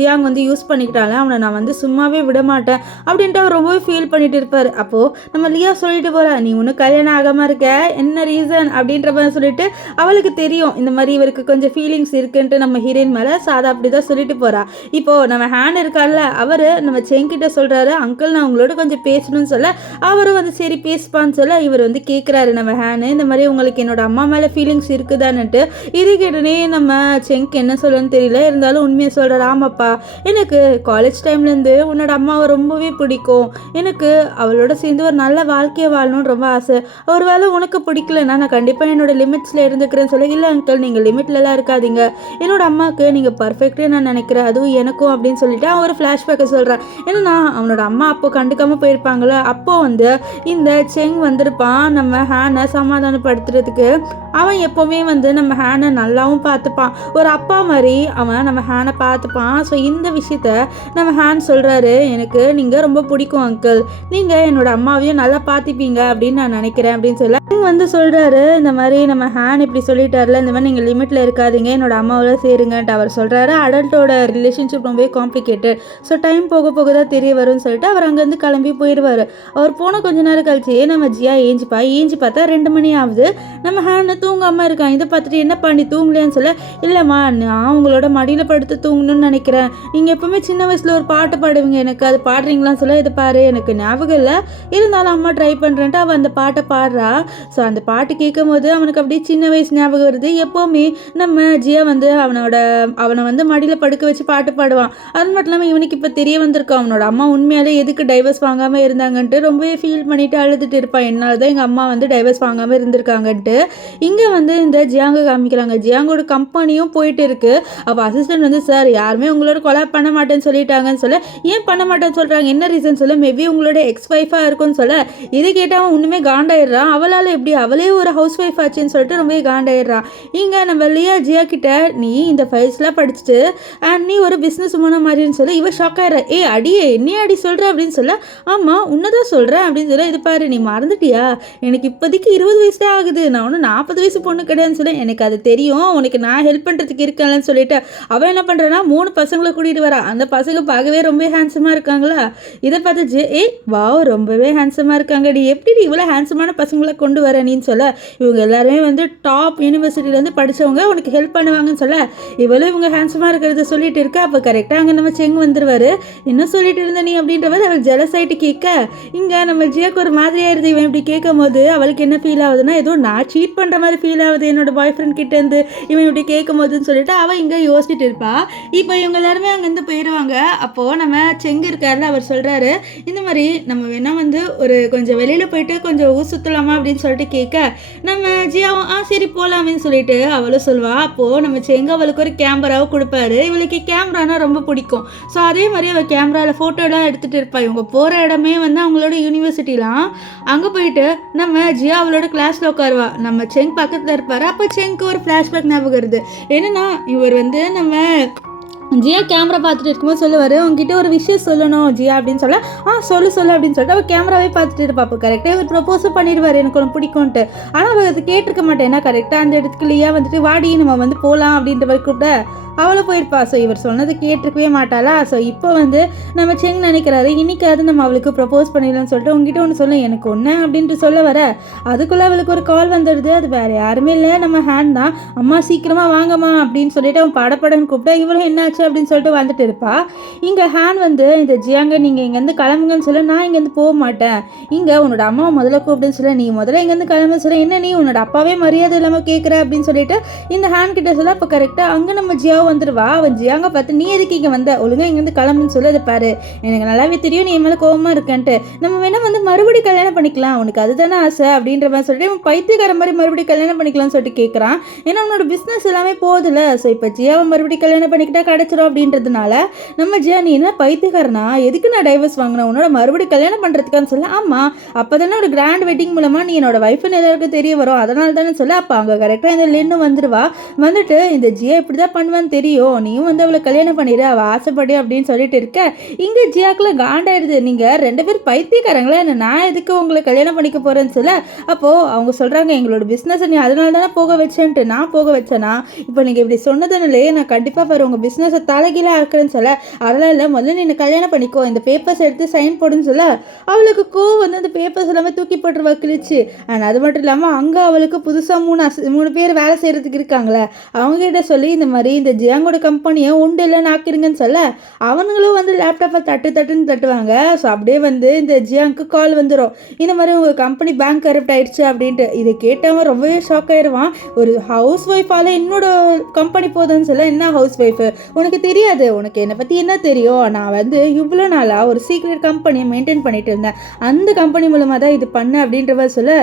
ஜியாங் வந்து யூஸ் பண்ணிக்கிட்டாலே, அவனை நான் வந்து சும்மாவே விட மாட்டேன் அப்படின்ட்டு அவர் ரொம்பவே ஃபீல் பண்ணிட்டு இருப்பார். அப்போது நம்ம லியா சொல்லிட்டு போகிறா, நீ ஒன்றும் கல்யாணம் ஆகாமல் இருக்க, என்ன ரீசன் அப்படின்ற மாதிரி சொல்லிட்டு அவளுக்கு தெரியும் இந்த மாதிரி இவருக்கு கொஞ்சம் ஃபீலிங்ஸ் இருக்குன்ட்டு நம்ம ஹீரோயின் மேலே சாதா அப்படி தான் சொல்லிட்டு போகிறா. இப்போது நம்ம ஹேன் இருக்கார்ல, அவர் நம்ம செங்கிட்ட சொல்கிறாரு அங்கிள் நான் உங்களோட கொஞ்சம் பேசணும்னு சொல்ல, அவரும் வந்து சரி பேசுப்பான்னு சொல்ல இவர் வந்து கேட்குறாரு நம்ம ஹேனு இந்த மாதிரி உங்களுக்கு என்னோட அம்மா மேலே ஃபீலிங்ஸ் இருக்குதான்னுட்டு. இது கேட்டனே நம்ம செங்க் என்ன சொல்லணும்னு தெரியல, இருந்தாலும் உண்மையை சொல்கிறார், ஆமாப்பா எனக்கு காலேஜ் டைம்லேருந்து உன்னோட அம்மாவை ரொம்பவே பிடிக்கும், எனக்கு அவளோட சேர்ந்து ஒரு நல்ல வாழ்க்கையை வாழணும்னு ரொம்ப ஆசை, ஒரு வேளை உனக்கு பிடிக்கலன்னா நான் கண்டிப்பாக என்னோட லிமிட்ஸில் இருந்துக்கிறேன்னு சொல்ல, இல்லை அங்கிள் நீங்கள் லிமிட்லலாம் இருக்காதீங்க, என்னோட அம்மாவுக்கு நீங்கள் பர்ஃபெக்டாக நான் நினைக்கிறேன், அதுவும் எனக்கும் அப்படின்னு சொல்லிட்டு அவன் ஒரு ஃப்ளாஷ்பேக்கை சொல்கிறேன். ஏன்னா அவனோட அம்மா அப்போ கண்டுக்காமல் போயிருப்பாங்களே, அப்போது வந்து இந்த செங் வந்திருப்பான் நம்ம ஹேனை சமாதானப்படுத்துறதுக்கு. அவன் எப்போவுமே வந்து நம்ம ஹேனை நல்லாவும் பார்த்துப்பான், ஒரு அப்பா மாதிரி அவன் நம்ம ஹேனை பார்த்துப்பான். ஸோ இந்த விஷயத்த நம்ம ஹேன் சொல்கிறாரு, எனக்கு நீங்கள் ரொம்ப பிடிக்கும் அங்கிள், அங்கிள், நீங்கள் என்னோட அம்மாவையும் நல்லா பார்த்துப்பீங்க அப்படின்னு நான் நினைக்கிறேன் அப்படின்னு சொல்ல வந்து சொல்கிறாரு. இந்த மாதிரி நம்ம ஹேன் இப்படி சொல்லிட்டார்ல, இந்த மாதிரி நீங்கள் லிமிட்டில் இருக்காதீங்க, என்னோட அம்மாவோட சேருங்கன்ட்டு அவர் சொல்கிறாரு. அடல்ட்டோட ரிலேஷன்ஷிப் ரொம்பவே காம்ப்ளிகேட்டட், ஸோ டைம் போக போக தான் தெரிய வரும்னு சொல்லிட்டு அவர் அங்கேருந்து கிளம்பி போயிடுவார். அவர் போன கொஞ்ச நேரம் கழிச்சு நம்ம ஜியா ஏஞ்சி பார்த்தா 2 மணி ஆகுது. நம்ம ஹேன் தூங்காமல் இருக்கான். இதை பார்த்துட்டு என்ன பண்ணி தூங்கலேன்னு சொல்ல, இல்லைம்மா நான் உங்களோட மடியில் படுத்து தூங்கணும்னு நினைக்கிறேன், நீங்கள் எப்பவுமே சின்ன வயசில் ஒரு பாட்டு பாடுவீங்க, எனக்கு அது பாடுறீங்களான்னு சொல்ல, இதை பாரு எனக்கு ஞாபகம் இல்லை, இருந்தாலும் அம்மா ட்ரை பண்ணுறேன்ட்டு அவள் அந்த பாட்டை பாடுறா. ஸோ அந்த பாட்டு கேட்கும் போது அவனுக்கு அப்படியே சின்ன வயசு ஞாபகம் வருது. எப்போவுமே நம்ம ஜியா வந்து அவனை வந்து மடியில் படுக்க வச்சு பாட்டு பாடுவான். அது மட்டும் இல்லாமல் இவனுக்கு இப்போ தெரிய வந்திருக்கான் அவனோட அம்மா உண்மையாலே எதுக்கு டைவர்ஸ் வாங்காமல் இருந்தாங்கன்ட்டு ரொம்பவே ஃபீல் பண்ணிட்டு அழுதுட்டு இருப்பான். என்னால் தான் எங்கள் அம்மா வந்து டைவர்ஸ் வாங்காமல் இருந்திருக்காங்கன்ட்டு. இங்கே வந்து இந்த ஜியாங்க காமிக்கிறாங்க. ஜியாங்கோட கம்பெனியும் போயிட்டு இருக்கு. அப்போ அசிஸ்டன்ட் வந்து, சார் யாருமே உங்களோட கொலாப் பண்ண மாட்டேன்னு சொல்லிட்டாங்கன்னு சொல்ல, ஏன் பண்ண மாட்டேன்னு சொல்கிறாங்க, என்ன ரீசன் சொல்ல, மேபி உங்களோட எக்ஸ் ஒய்ஃபாக இருக்கும்னு சொல்ல, இதை கேட்டால் அவன் ஒன்றுமே காண்டாயிடுறான். அவளால் எப்படி, அவளே ஒரு ஹவுஸ் ஒய்ஃப் ஆச்சுன்னு சொல்லிட்டு ரொம்பவே காண்டாயிடுறான். இங்கே நம்ம லியா ஜியா கிட்ட, நீ இந்த ஃபைல்ஸ்லாம் படிச்சுட்டு அண்ட் நீ ஒரு பிஸ்னஸ் உமன மாதிரின்னு சொல்ல, இவ ஷாக் ஆயிடுற. அடியே என்ன அடி சொல்கிற அப்படின்னு சொல்ல, ஆமாம் உன்னதான் சொல்கிறேன் அப்படின்னு சொல்ல, இது பாரு நீ மறந்துட்டியா, எனக்கு இப்போதைக்கு 20 வயசு தான் ஆகுது, நான் ஒன்றும் 40 வயசு பொண்ணு கிடையாதுன்னு சொல்ல, எனக்கு அது தெரியும், உனக்கு நான் ஹெல்ப் பண்ணுறதுக்கு இருக்கேன்லன்னு சொல்லிட்டு அவன் என்ன பண்ணுறான்னா 3 பசங்களை கூட்டிகிட்டு வரா. அந்த பசங்க பார்க்கவே ரொம்ப ஹேண்ட்ஸமாக இருக்காங்களா. இதை பார்த்து வாவ் ரொம்பவே ஹேண்ட்ஸமாக இருக்காங்க, நீ எப்படி இவ்வளோ ஹேண்ட்ஸமான பசங்களை கொண்டு வர நீன்னு சொல்ல, இவங்க எல்லாருமே வந்து டாப் யூனிவர்சிட்டியிலேருந்து படித்தவங்க, உனக்கு ஹெல்ப் பண்ணுவாங்கன்னு சொல்ல, இவளும் இவங்க ஹேண்ட்ஸமாக இருக்கிறத சொல்லிட்டு இருக்கா. அப்போ கரெக்டாக அங்கே நம்ம செங் வந்துடுவார். என்ன சொல்லிட்டு இருந்த நீ அப்படின்ற மாதிரி அவள் ஜெலஸ் ஆகிட்டு கேட்க, இங்கே நம்ம ஜியாக்கு ஒரு மாதிரியாயிருது. இவன் இப்படி கேட்கும் போது அவளுக்கு என்ன ஃபீல் ஆகுதுன்னா, ஏதோ நான் சீட் பண்ணுற மாதிரி ஃபீல் ஆகுது என்னோட பாய் ஃப்ரெண்ட் கிட்டேருந்து இவன் இப்படி கேட்கும் போதுன்னு சொல்லிட்டு அவள் இங்கே யோசிச்சுட்டு இருப்பா. இப்போ இவங்க எல்லாருமே அங்கேருந்து போயிடுவாங்க. அப்போது நம்ம செங்கு இருக்காருல, அவர் சொல்கிறாரு, இந்த மாதிரி நம்ம வேணால் வந்து ஒரு கொஞ்சம் வெளியில் போயிட்டு கொஞ்சம் ஊர் சுற்றலாமா அப்படின்னு சொல்லிட்டு கேட்க, நம்ம ஜியாவும் சரி போகலாமேன்னு சொல்லிட்டு அவளும் சொல்லுவாள். அப்போது நம்ம செங்கு அவளுக்கு ஒரு கேமராவும் கொடுப்பாரு. இவளுக்கு கேமரானா ரொம்ப பிடிக்கும். ஸோ அதே மாதிரி அவள் கேமராவில் ஃபோட்டோலாம் எடுத்துகிட்டு இருப்பாள். இவங்க போகிற இடமே வந்து அவங்களோட யூனிவர்சிட்டிலாம். அங்கே போயிட்டு நம்ம ஜியா அவளோட கிளாஸில் உட்காருவா. நம்ம செங் பக்கத்தில் இருப்பார். அப்போ செங்க்கு ஒரு ஃப்ளாஷ்பேக் ஞாபகம் வருது. என்னென்னா இவர் வந்து நம்ம ஜியா கேமரா பார்த்துட்டு இருக்கும்போது சொல்லுவார், உங்ககிட்ட ஒரு விஷயம் சொல்லணும் ஜியா அப்படின்னு சொல்ல, சொல்லு அப்படின்னு சொல்லிட்டு அவள் கேமராவே பார்த்துட்டு இருப்பா. அப்போ கரெக்டாக இவர் ப்ரப்போஸும் பண்ணிடுவார், எனக்கு ஒன்று பிடிக்கும்ன்ட்டு. ஆனால் அவள் அது கேட்டிருக்க மாட்டேன். ஏன்னா கரெக்டாக அந்த இடத்துக்கு லியா வந்துட்டு வாடி நம்ம வந்து போகலாம் அப்படின்ற மாதிரி கூப்பிட அவளை போயிருப்பா. ஸோ இவர் சொன்னது கேட்டிருக்கவே மாட்டாளா. ஸோ இப்போ வந்து நம்ம செங் நினைக்கிறாரு, இன்னைக்காவது நம்ம அவளுக்கு ப்ரப்போஸ் பண்ணிடலாம்னு சொல்லிட்டு உங்ககிட்ட ஒன்று சொல்ல, எனக்கு ஒன்று அப்படின்ட்டு சொல்ல வர, அதுக்குள்ளே அவளுக்கு ஒரு கால் வந்துடுது. அது வேறு யாருமே இல்லை, நம்ம ஹேண்ட் தான். அம்மா சீக்கிரமாக வாங்கம்மா அப்படின்னு சொல்லிட்டு அவன் படப்படன்னு கூப்பிட்டா இவளும் என்னாச்சு அப்படின்னு சொல்லிட்டு வந்துட்டு இருப்பா. இங்கே ஹேண்ட் வந்து, இந்த ஜியாங்க நீங்கள் இங்கேருந்து கிளம்புங்கன்னு சொல்ல, நான் இங்கேருந்து போக மாட்டேன், இங்கே உன்னோட அம்மாவை முதல்ல கூப்பிடுன்னு சொல்ல, நீ முதல்ல இங்கேருந்து கிளம்புன்னு சொல்ல, என்ன நீ உன்னோட அப்பாவே மரியாதை இல்லாமல் கேட்குற அப்படின்னு சொல்லிட்டு இந்த ஹேண்ட் கிட்ட சொல்ல. அப்போ கரெக்டாக அங்கே நம்ம ஜியாவை வந்துடுவா. அவன் ஜியாங்க பார்த்து, நீ எதுக்கு இங்கே வந்த, ஒழுங்காக இங்கேருந்து கிளம்புன்னு சொல்ல, அதை பாரு எனக்கு நல்லாவே தெரியும் நீ என் மேலே கோபமாக இருக்கேன்ட்டு, நம்ம வேணால் வந்து மறுபடியும் கல்யாணம் பண்ணிக்கலாம், உனக்கு அதுதானே ஆசை அப்படின்ற மாதிரி சொல்லிட்டு இவன் பைத்தியக்கார மாதிரி மறுபடியும் கல்யாணம் பண்ணிக்கலாம்னு சொல்லிட்டு கேட்குறான். ஏன்னா உன்னோட பிஸ்னஸ் எல்லாமே போதில்ல. ஸோ இப்போ ஜியாவை மறுபடியும் கல்யாணம் பண்ணிக்கிட்டா கிடச்சிரும் அப்படின்றதுனால நம்ம ஜியா, நீ என்ன பைத்தியக்காரனா, எதுக்கு நான் டைவர்ஸ் வாங்கினேன் உன்னோட மறுபடியும் கல்யாணம் பண்ணுறதுக்கான்னு சொல்ல, ஆமாம் அப்போ தானே ஒரு கிராண்ட் வெட்டிங் மூலமாக நீ என்னோட ஒய்ஃப்னு எல்லாருக்கும் தெரிய வரும், அதனால தானே சொல்ல. அப்போ அங்கே கரெக்டாக இந்த லென்னு வந்துடுவா. வந்துட்டு இந்த ஜியா இப்படி தான் பண்ணுவான்னு தெரியும், நீயும் வந்து அவளை கல்யாணம் பண்ணிடு, அவள் ஆசைப்படு அப்படின்னு சொல்லிட்டு இருக்க. இங்கே ஜியாக்குள்ள காண்டாயிடுது, நீங்கள் 2 பேர் பைத்தியக்காரங்களா, என்ன நான் எதுக்கு உங்களை கல்யாணம் பண்ணிக்க போகிறேன்னு சொல்ல. அப்போது அவங்க சொல்கிறாங்க, எங்களோட பிஸ்னஸை நீ அதனால தானே போக வச்சேன்ட்டு. நான் போக வச்சேனா, இப்போ நீங்கள் இப்படி சொன்னதுனாலே நான் கண்டிப்பாக பாரு உங்கள் பிஸ்னஸை தலைகீழாக ஆக்குறேன்னு சொல்ல, அதெல்லாம் இல்லை முதல்ல நீ கல்யாணம் பண்ணிக்கோ, இந்த பேப்பர்ஸ் எடுத்து சைன் போடுன்னு சொல்ல, அவளுக்கு வந்து அந்த பேப்பர்ஸ் எல்லாமே தூக்கி போட்டுருவா கிழிச்சு. அண்ட் அது மட்டும் இல்லாமல் அங்கே அவளுக்கு புதுசாக 3 பேர் வேலை செய்கிறதுக்கு இருக்காங்களே, அவங்ககிட்ட சொல்லி இந்த மாதிரி இந்த ஜியாங்கோட கம்பெனியை உண்டு இல்லைன்னு ஆக்கிருங்கன்னு சொல்ல, அவனுங்களும் வந்து லேப்டாப்பை தட்டுன்னு தட்டுவாங்க. ஸோ அப்படியே வந்து இந்த ஜியாங்க்கு கால் வந்துடும், இந்த மாதிரி உங்கள் கம்பெனி பேங்க் கரப்ட் ஆயிடுச்சு அப்படின்ட்டு. இதை கேட்டவன் ரொம்பவே ஷாக் ஆயிடுவான். ஒரு ஹவுஸ் ஒய்ஃபால் என்னோட கம்பெனி போதுன்னு சொல்ல, என்ன ஹவுஸ் ஒய்ஃபு உனக்கு தெரியாது, உனக்கு என்னை பற்றி என்ன தெரியும், நான் வந்து இவ்வளோ நாளாக ஒரு சீக்ரெட் கம்பெனியை மெயின்டைன் பண்ணிட்டு இருந்தேன், அந்த கம்பெனி மூலமாக தான் இது பண்ண அப்படின்ற மாதிரி சொல்ல,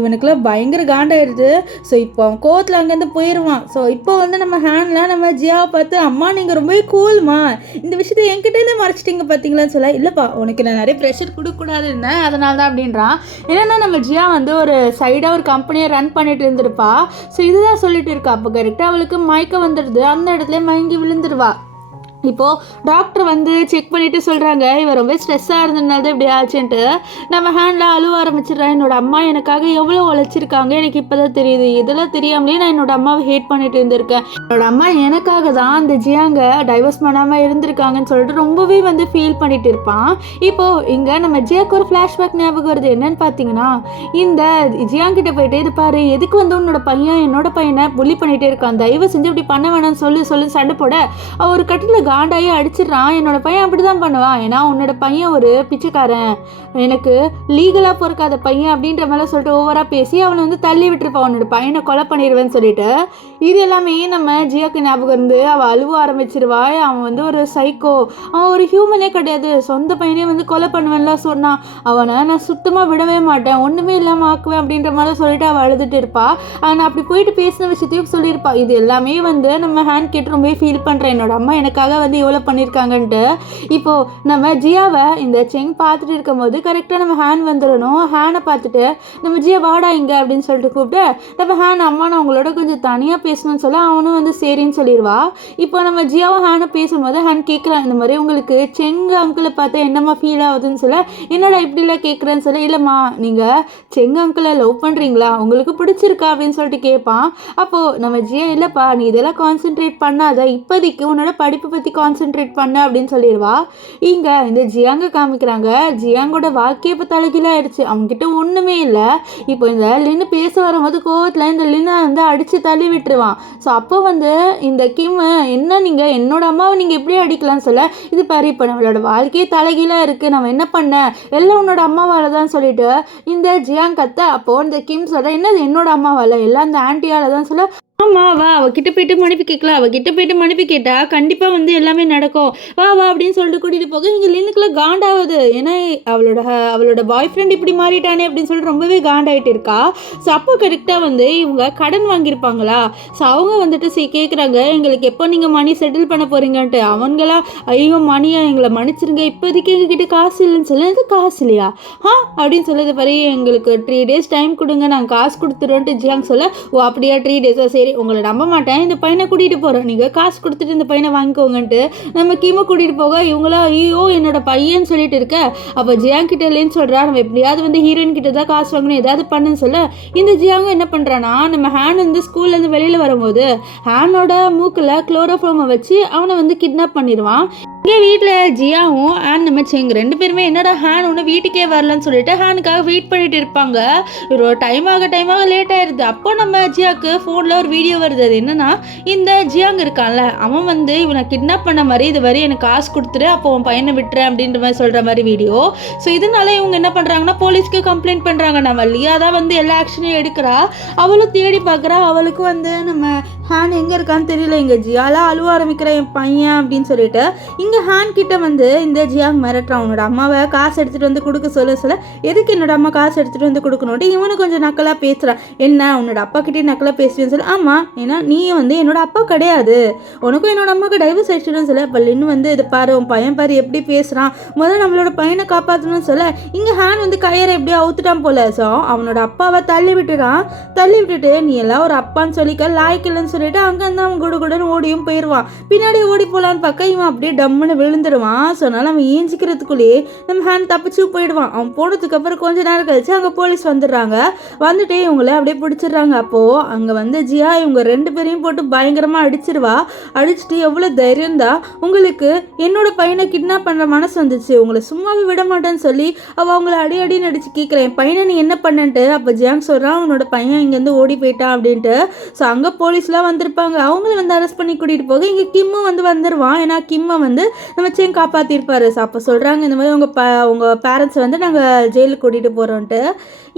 இவனுக்குலாம் பயங்கர காண்டாயிடுது. ஸோ இப்போ அவன் கோவத்தில் அங்கேருந்து போயிடுவான். ஸோ இப்போ வந்து நம்ம ஹேண்ட்லாம் நம்ம ஜியாவை பார்த்து, அம்மா நீங்கள் ரொம்பவே கூல்மா, இந்த விஷயத்தை என்கிட்டேருந்து மறைச்சிட்டிங்க பார்த்தீங்களான்னு சொல்ல, இல்லைப்பா உனக்கு நான் நிறைய ப்ரெஷர் கொடுக்கக்கூடாதுன்னு அதனால தான் அப்படின்றான். என்னென்னா நம்ம ஜியா வந்து ஒரு சைடாக ஒரு கம்பெனியை ரன் பண்ணிட்டு இருந்திருப்பா. ஸோ இதுதான் சொல்லிட்டு இருக்கா. அப்போ கரெக்டாக அவளுக்கு மயக்கம் வந்துடுது. அந்த இடத்துல மயங்கி விழுந்துருவா. இப்போது டாக்டர் வந்து செக் பண்ணிவிட்டு சொல்கிறாங்க இவன் ரொம்ப ஸ்ட்ரெஸ்ஸாக இருந்ததுனால தான் இப்படி ஆச்சுன்ட்டு. நம்ம ஹேண்டில் அழுவ ஆரம்பிச்சிடுறேன். என்னோடய அம்மா எனக்காக எவ்வளோ உழைச்சிருக்காங்க எனக்கு இப்போ தான் தெரியுது. இதெல்லாம் தெரியாமலே நான் என்னோடய அம்மாவை ஹேட் பண்ணிட்டு இருந்திருக்கேன். என்னோடய அம்மா எனக்காக தான் அந்த ஜியாங்க டைவர்ஸ் பண்ணாமல் இருந்திருக்காங்கன்னு சொல்லிட்டு ரொம்பவே வந்து ஃபீல் பண்ணிட்டு இருப்பான். இப்போது இங்கே நம்ம ஜியாக்கு ஒரு ஃப்ளாஷ்பேக் ஞாபகம் வருது. என்னன்னு பார்த்தீங்கன்னா, இந்த ஜியாங்கிட்ட போயிட்டு இது பாரு எதுக்கு வந்து உன்னோட பையன் என்னோட பையனை புள்ளி பண்ணிகிட்டே இருக்கான், தயவு செஞ்சு இப்படி பண்ண வேணாம்னு சொல்லி சண்டை போட ஒரு கட்டில் காண்டாயி அடிச்சிடுறான். என்னோட பையன் அப்படி தான் பண்ணுவான், ஏன்னா உன்னோட பையன் ஒரு பிச்சைக்காரன், எனக்கு லீகலாக பொறுக்காத பையன் அப்படின்ற மாதிரி சொல்லிட்டு ஓவராக பேசி அவனை வந்து தள்ளி விட்டுருப்பான், உன்னோட பையனை கொலை பண்ணிடுவேன்னு சொல்லிட்டு. இது எல்லாமே நம்ம ஜியாக்கு ஞாபகம் இருந்து அவள் அழுவ ஆரம்பிச்சிருவா. அவன் வந்து ஒரு சைக்கோ, அவன் ஒரு ஹியூமனே கிடையாது, சொந்த பையனே வந்து கொலை பண்ணுவேன்லாம் சொன்னான், அவனை நான் சுத்தமாக விடவே மாட்டேன், ஒன்றுமே இல்லாமல் ஆக்குவேன் அப்படின்ற மாதிரி சொல்லிட்டு அவள் அழுதுட்டு இருப்பா. நான் அப்படி போயிட்டு பேசின விஷயத்தையும் சொல்லியிருப்பா. இது எல்லாமே வந்து நம்ம ஹேண்ட் கேட்டு ரொம்ப ஃபீல் பண்ணுறேன், என்னோட அம்மா எனக்காக வந்து எவ்வளோ பண்ணியிருக்காங்கன்ட்டு. இப்போது நம்ம ஜியாவை இந்த செங் பார்த்துட்டு இருக்கும் போது கரெக்டாக நம்ம ஹேண்ட் வந்துடணும். ஹேனை பார்த்துட்டு நம்ம ஜியா வாடா இங்கே அப்படின்னு சொல்லிட்டு கூப்பிட்டு நம்ம ஹேன் அம்மா நான் உங்களோட கொஞ்சம் தனியாக பேசணும்னு சொல்ல அவனும் வந்து சரின்னு சொல்லிடுவா. இப்போ நம்ம ஜியாவும் ஹேனை பேசும்போது ஹேன் கேட்குறான், இந்த மாதிரி உங்களுக்கு செங் அங்கிளை பார்த்தா என்னம்மா ஃபீல் ஆகுதுன்னு சொல்ல, என்னடா இப்படிலாம் கேட்குறேன்னு சொல்ல, இல்லைம்மா நீங்கள் செங் அங்கிளை லவ் பண்ணுறீங்களா, உங்களுக்கு பிடிச்சிருக்கா அப்படின்னு சொல்லிட்டு கேட்பான். அப்போது நம்ம ஜியா இல்லைப்பா நீ இதெல்லாம் கான்சென்ட்ரேட் பண்ணாத, இப்போதைக்கு உன்னோட படிப்பை பற்றி கான்சென்ட்ரேட் பண்ண அப்படின்னு சொல்லிடுவா. இங்கே இந்த ஜியாங்க காமிக்கிறாங்க, ஜியாங்கோட வாழ்க்கையை இப்போ தலைகீழாக ஆயிடுச்சு, அவங்ககிட்ட ஒன்றுமே இல்லை. இப்போ இந்த லின்னு பேச வரும்போது கோவத்தில் இந்த லின்னை வந்து அடித்து தள்ளி விட்டுருவான். ஸோ அப்போ வந்து இந்த கிம் என்ன நீங்கள் என்னோட அம்மாவை நீங்கள் எப்படி அடிக்கலாம்னு சொல்ல, இது பாரு இப்போ நம்மளோட வாழ்க்கையே தலைகீழாக இருக்குது, நம்ம என்ன பண்ண எல்லாம் உன்னோட அம்மாவால் தான் சொல்லிட்டு இந்த ஜியாங் கத்த. அப்போது இந்த கிம் சொல்ல என்னது என்னோட அம்மாவால் எல்லாம் இந்த ஆன்ட்டியால் தான் சொல்ல, ஆமாம் வா அவகிட்ட போயிட்டு மன்னிப்பு கேட்கலாம், அவகிட்ட போயிட்டு மன்னிப்பு கேட்டால் கண்டிப்பாக வந்து எல்லாமே நடக்கும், வா வா அப்படின்னு சொல்லிட்டு கூட்டிகிட்டு போக இங்கே லின்னுக்குள்ள காண்டாகுது. ஏன்னா அவளோட பாய் ஃப்ரெண்ட் இப்படி மாறிட்டானே அப்படின்னு சொல்லிட்டு ரொம்பவே காண்டாயிட்டு இருக்கா. ஸோ அப்போ கரெக்டாக வந்து இவங்க கடன் வாங்கியிருப்பாங்களா, ஸோ அவங்க வந்துட்டு கேட்குறாங்க எங்களுக்கு எப்போ நீங்கள் மணி செட்டில் பண்ண போகிறீங்கன்ட்டு. அவங்களா ஐயோ மணியா எங்களை மன்னிச்சிருங்க, இப்போதைக்கு எங்ககிட்ட காசு இல்லைன்னு சொல்ல, இது காசு இல்லையா அப்படின்னு சொல்லுது பாரு, எங்களுக்கு 3 days டைம் கொடுங்க நாங்கள் காசு கொடுத்துருவோன்ட்டு ஜியாங் சொல்ல, ஓ அப்படியா 3 days சரி உங்களை நம்ப மாட்டேன், இந்த பையனை கூட்டிகிட்டு போகிறோம், நீங்கள் காசு கொடுத்துட்டு இந்த பையனை வாங்கிக்கோங்கன்ட்டு நம்ம கீமை கூட்டிகிட்டு போக இவங்களா ஐயோ என்னோட பையன்னு சொல்லிட்டு இருக்க. அப்போ ஜியாங் கிட்ட இல்லைன்னு சொல்கிறா, நம்ம எப்படியாவது வந்து ஹீரோயின் கிட்ட தான் காசு வாங்கணும் ஏதாவது பண்ணுன்னு சொல்ல, இந்த ஜியாங்கும் என்ன பண்ணுறான்னா நம்ம ஹேன் வந்து ஸ்கூல்லேருந்து வெளியில் வரும்போது ஹேனோட மூக்கில் குளோரோஃபார்மை வச்சு அவனை வந்து கிட்னாப் பண்ணிடுவான். இங்கே வீட்டில் ஜியாவும் ஹேன் நம்ம செங் 2 பேருமே என்னடா ஹேன் ஒன்று வீட்டுக்கே வரலன்னு சொல்லிட்டு ஹேனுக்காக வெயிட் பண்ணிட்டு இருப்பாங்க. ஒரு டைம் ஆக லேட் ஆயிடுது. அப்போ நம்ம ஜியாவுக்கு ஃபோனில் ஒரு வீடியோ வருது. அது என்னன்னா இந்த ஜியாங் இருக்கான்ல அவன் வந்து இவனை கிட்னாப் பண்ண மாதிரி இது வரை எனக்கு காசு கொடுத்துரு அப்போ அவன் பையனை விட்டுறேன் அப்படின்ற மாதிரி சொல்கிற மாதிரி வீடியோ. ஸோ இதனால இவங்க என்ன பண்ணுறாங்கன்னா போலீஸ்க்கு கம்ப்ளைண்ட் பண்ணுறாங்க. நம்ம லியா தான் வந்து எல்லா ஆக்ஷனையும் எடுக்கிறா, அவளும் தேடி பார்க்குறா, அவளுக்கு வந்து நம்ம ஹேன் எங்கே இருக்கான்னு தெரியல. இங்கே ஜியாலாம் அழுவ ஆரம்பிக்கிற என் பையன் அப்படின்னு சொல்லிட்டு இங்கே ஹேன் கிட்ட வந்து இந்த ஜியாங் மிரட்டுறான், உன்னோட அம்மாவை காசு எடுத்துகிட்டு வந்து கொடுக்க சொல்ல எதுக்கு என்னோட அம்மா காசு எடுத்துகிட்டு வந்து கொடுக்கணுன்ட்டு இவனு கொஞ்சம் நக்கலாக பேசுகிறான். என்ன உன்னோட அப்பா கிட்டே நக்கலாக பேசுவேன்னு சொல்லி, ஆமாம் ஏன்னா நீ வந்து என்னோட அப்பா கிடையாது, உனக்கும் என்னோட அம்மாவுக்கு டைவர்ஸ் ஆயிடுச்சுன்னு சொல்ல, இப்போ லின்னு வந்து இது பாரு உன் பையன் பாரு எப்படி பேசுகிறான், முதல்ல நம்மளோட பையனை காப்பாற்றணும்னு சொல்ல இங்கே ஹேன் வந்து கயிறை எப்படியோ அவுத்துட்டான் போல. ஸோ அவனோட அப்பாவை தள்ளி விட்டுட்டு நீ எல்லாம் ஒரு அப்பான்னு சொல்லிக்க லாய்க்கில்லைன்னு சொல்லிட்டு அங்கேருந்து அவன் குடுன்னு ஓடியும் போயிடுவான். பின்னாடி ஓடி போகலான்னு பார்க்க இவன் அப்படியே டம்முன்னு விழுந்துருவான். ஸோ அதனால் அவன் ஏஞ்சிக்கிறதுக்குள்ளேயே நம்ம ஹேண்ட் தப்பிச்சு போயிடுவான். அவன் போனதுக்கு அப்புறம் கொஞ்ச நேரம் கழிச்சு அங்கே போலீஸ் வந்துடுறாங்க. வந்துட்டு இவங்கள அப்படியே பிடிச்சிடுறாங்க. அப்போது அங்கே வந்து ஜியா இவங்க 2 பேரையும் போட்டு பயங்கரமாக அடிச்சுட்டு எவ்வளோ தைரியம் தான் உங்களுக்கு என்னோட பையனை கிட்னாப் பண்ணுற மனசு வந்துச்சு, உங்களை சும்மாவே விட மாட்டேன்னு சொல்லி அவங்கள அடின்னு அடிச்சு கேட்குறேன் பையனை நீ என்ன பண்ணன்ட்டு. அப்போ ஜியாங் சொல்கிறான் உன்னோட பையன் இங்கேருந்து ஓடி போயிட்டான் அப்படின்ட்டு. ஸோ அங்கே போலீஸ்லாம் வந்திருப்பாங்க, அவங்கள வந்து அரெஸ்ட் பண்ணி கூட்டிகிட்டு போக இங்கே கிம்மும் வந்து வந்துடுவான். ஏன்னா கிம்மை வந்து நம்ம செங் காப்பாற்றிருப்பாரு. ஸோ அப்போ சொல்கிறாங்க இந்த மாதிரி உங்கள் பேரண்ட்ஸை வந்து நாங்கள் ஜெயிலுக்கு கூட்டிகிட்டு போகிறோன்ட்டு.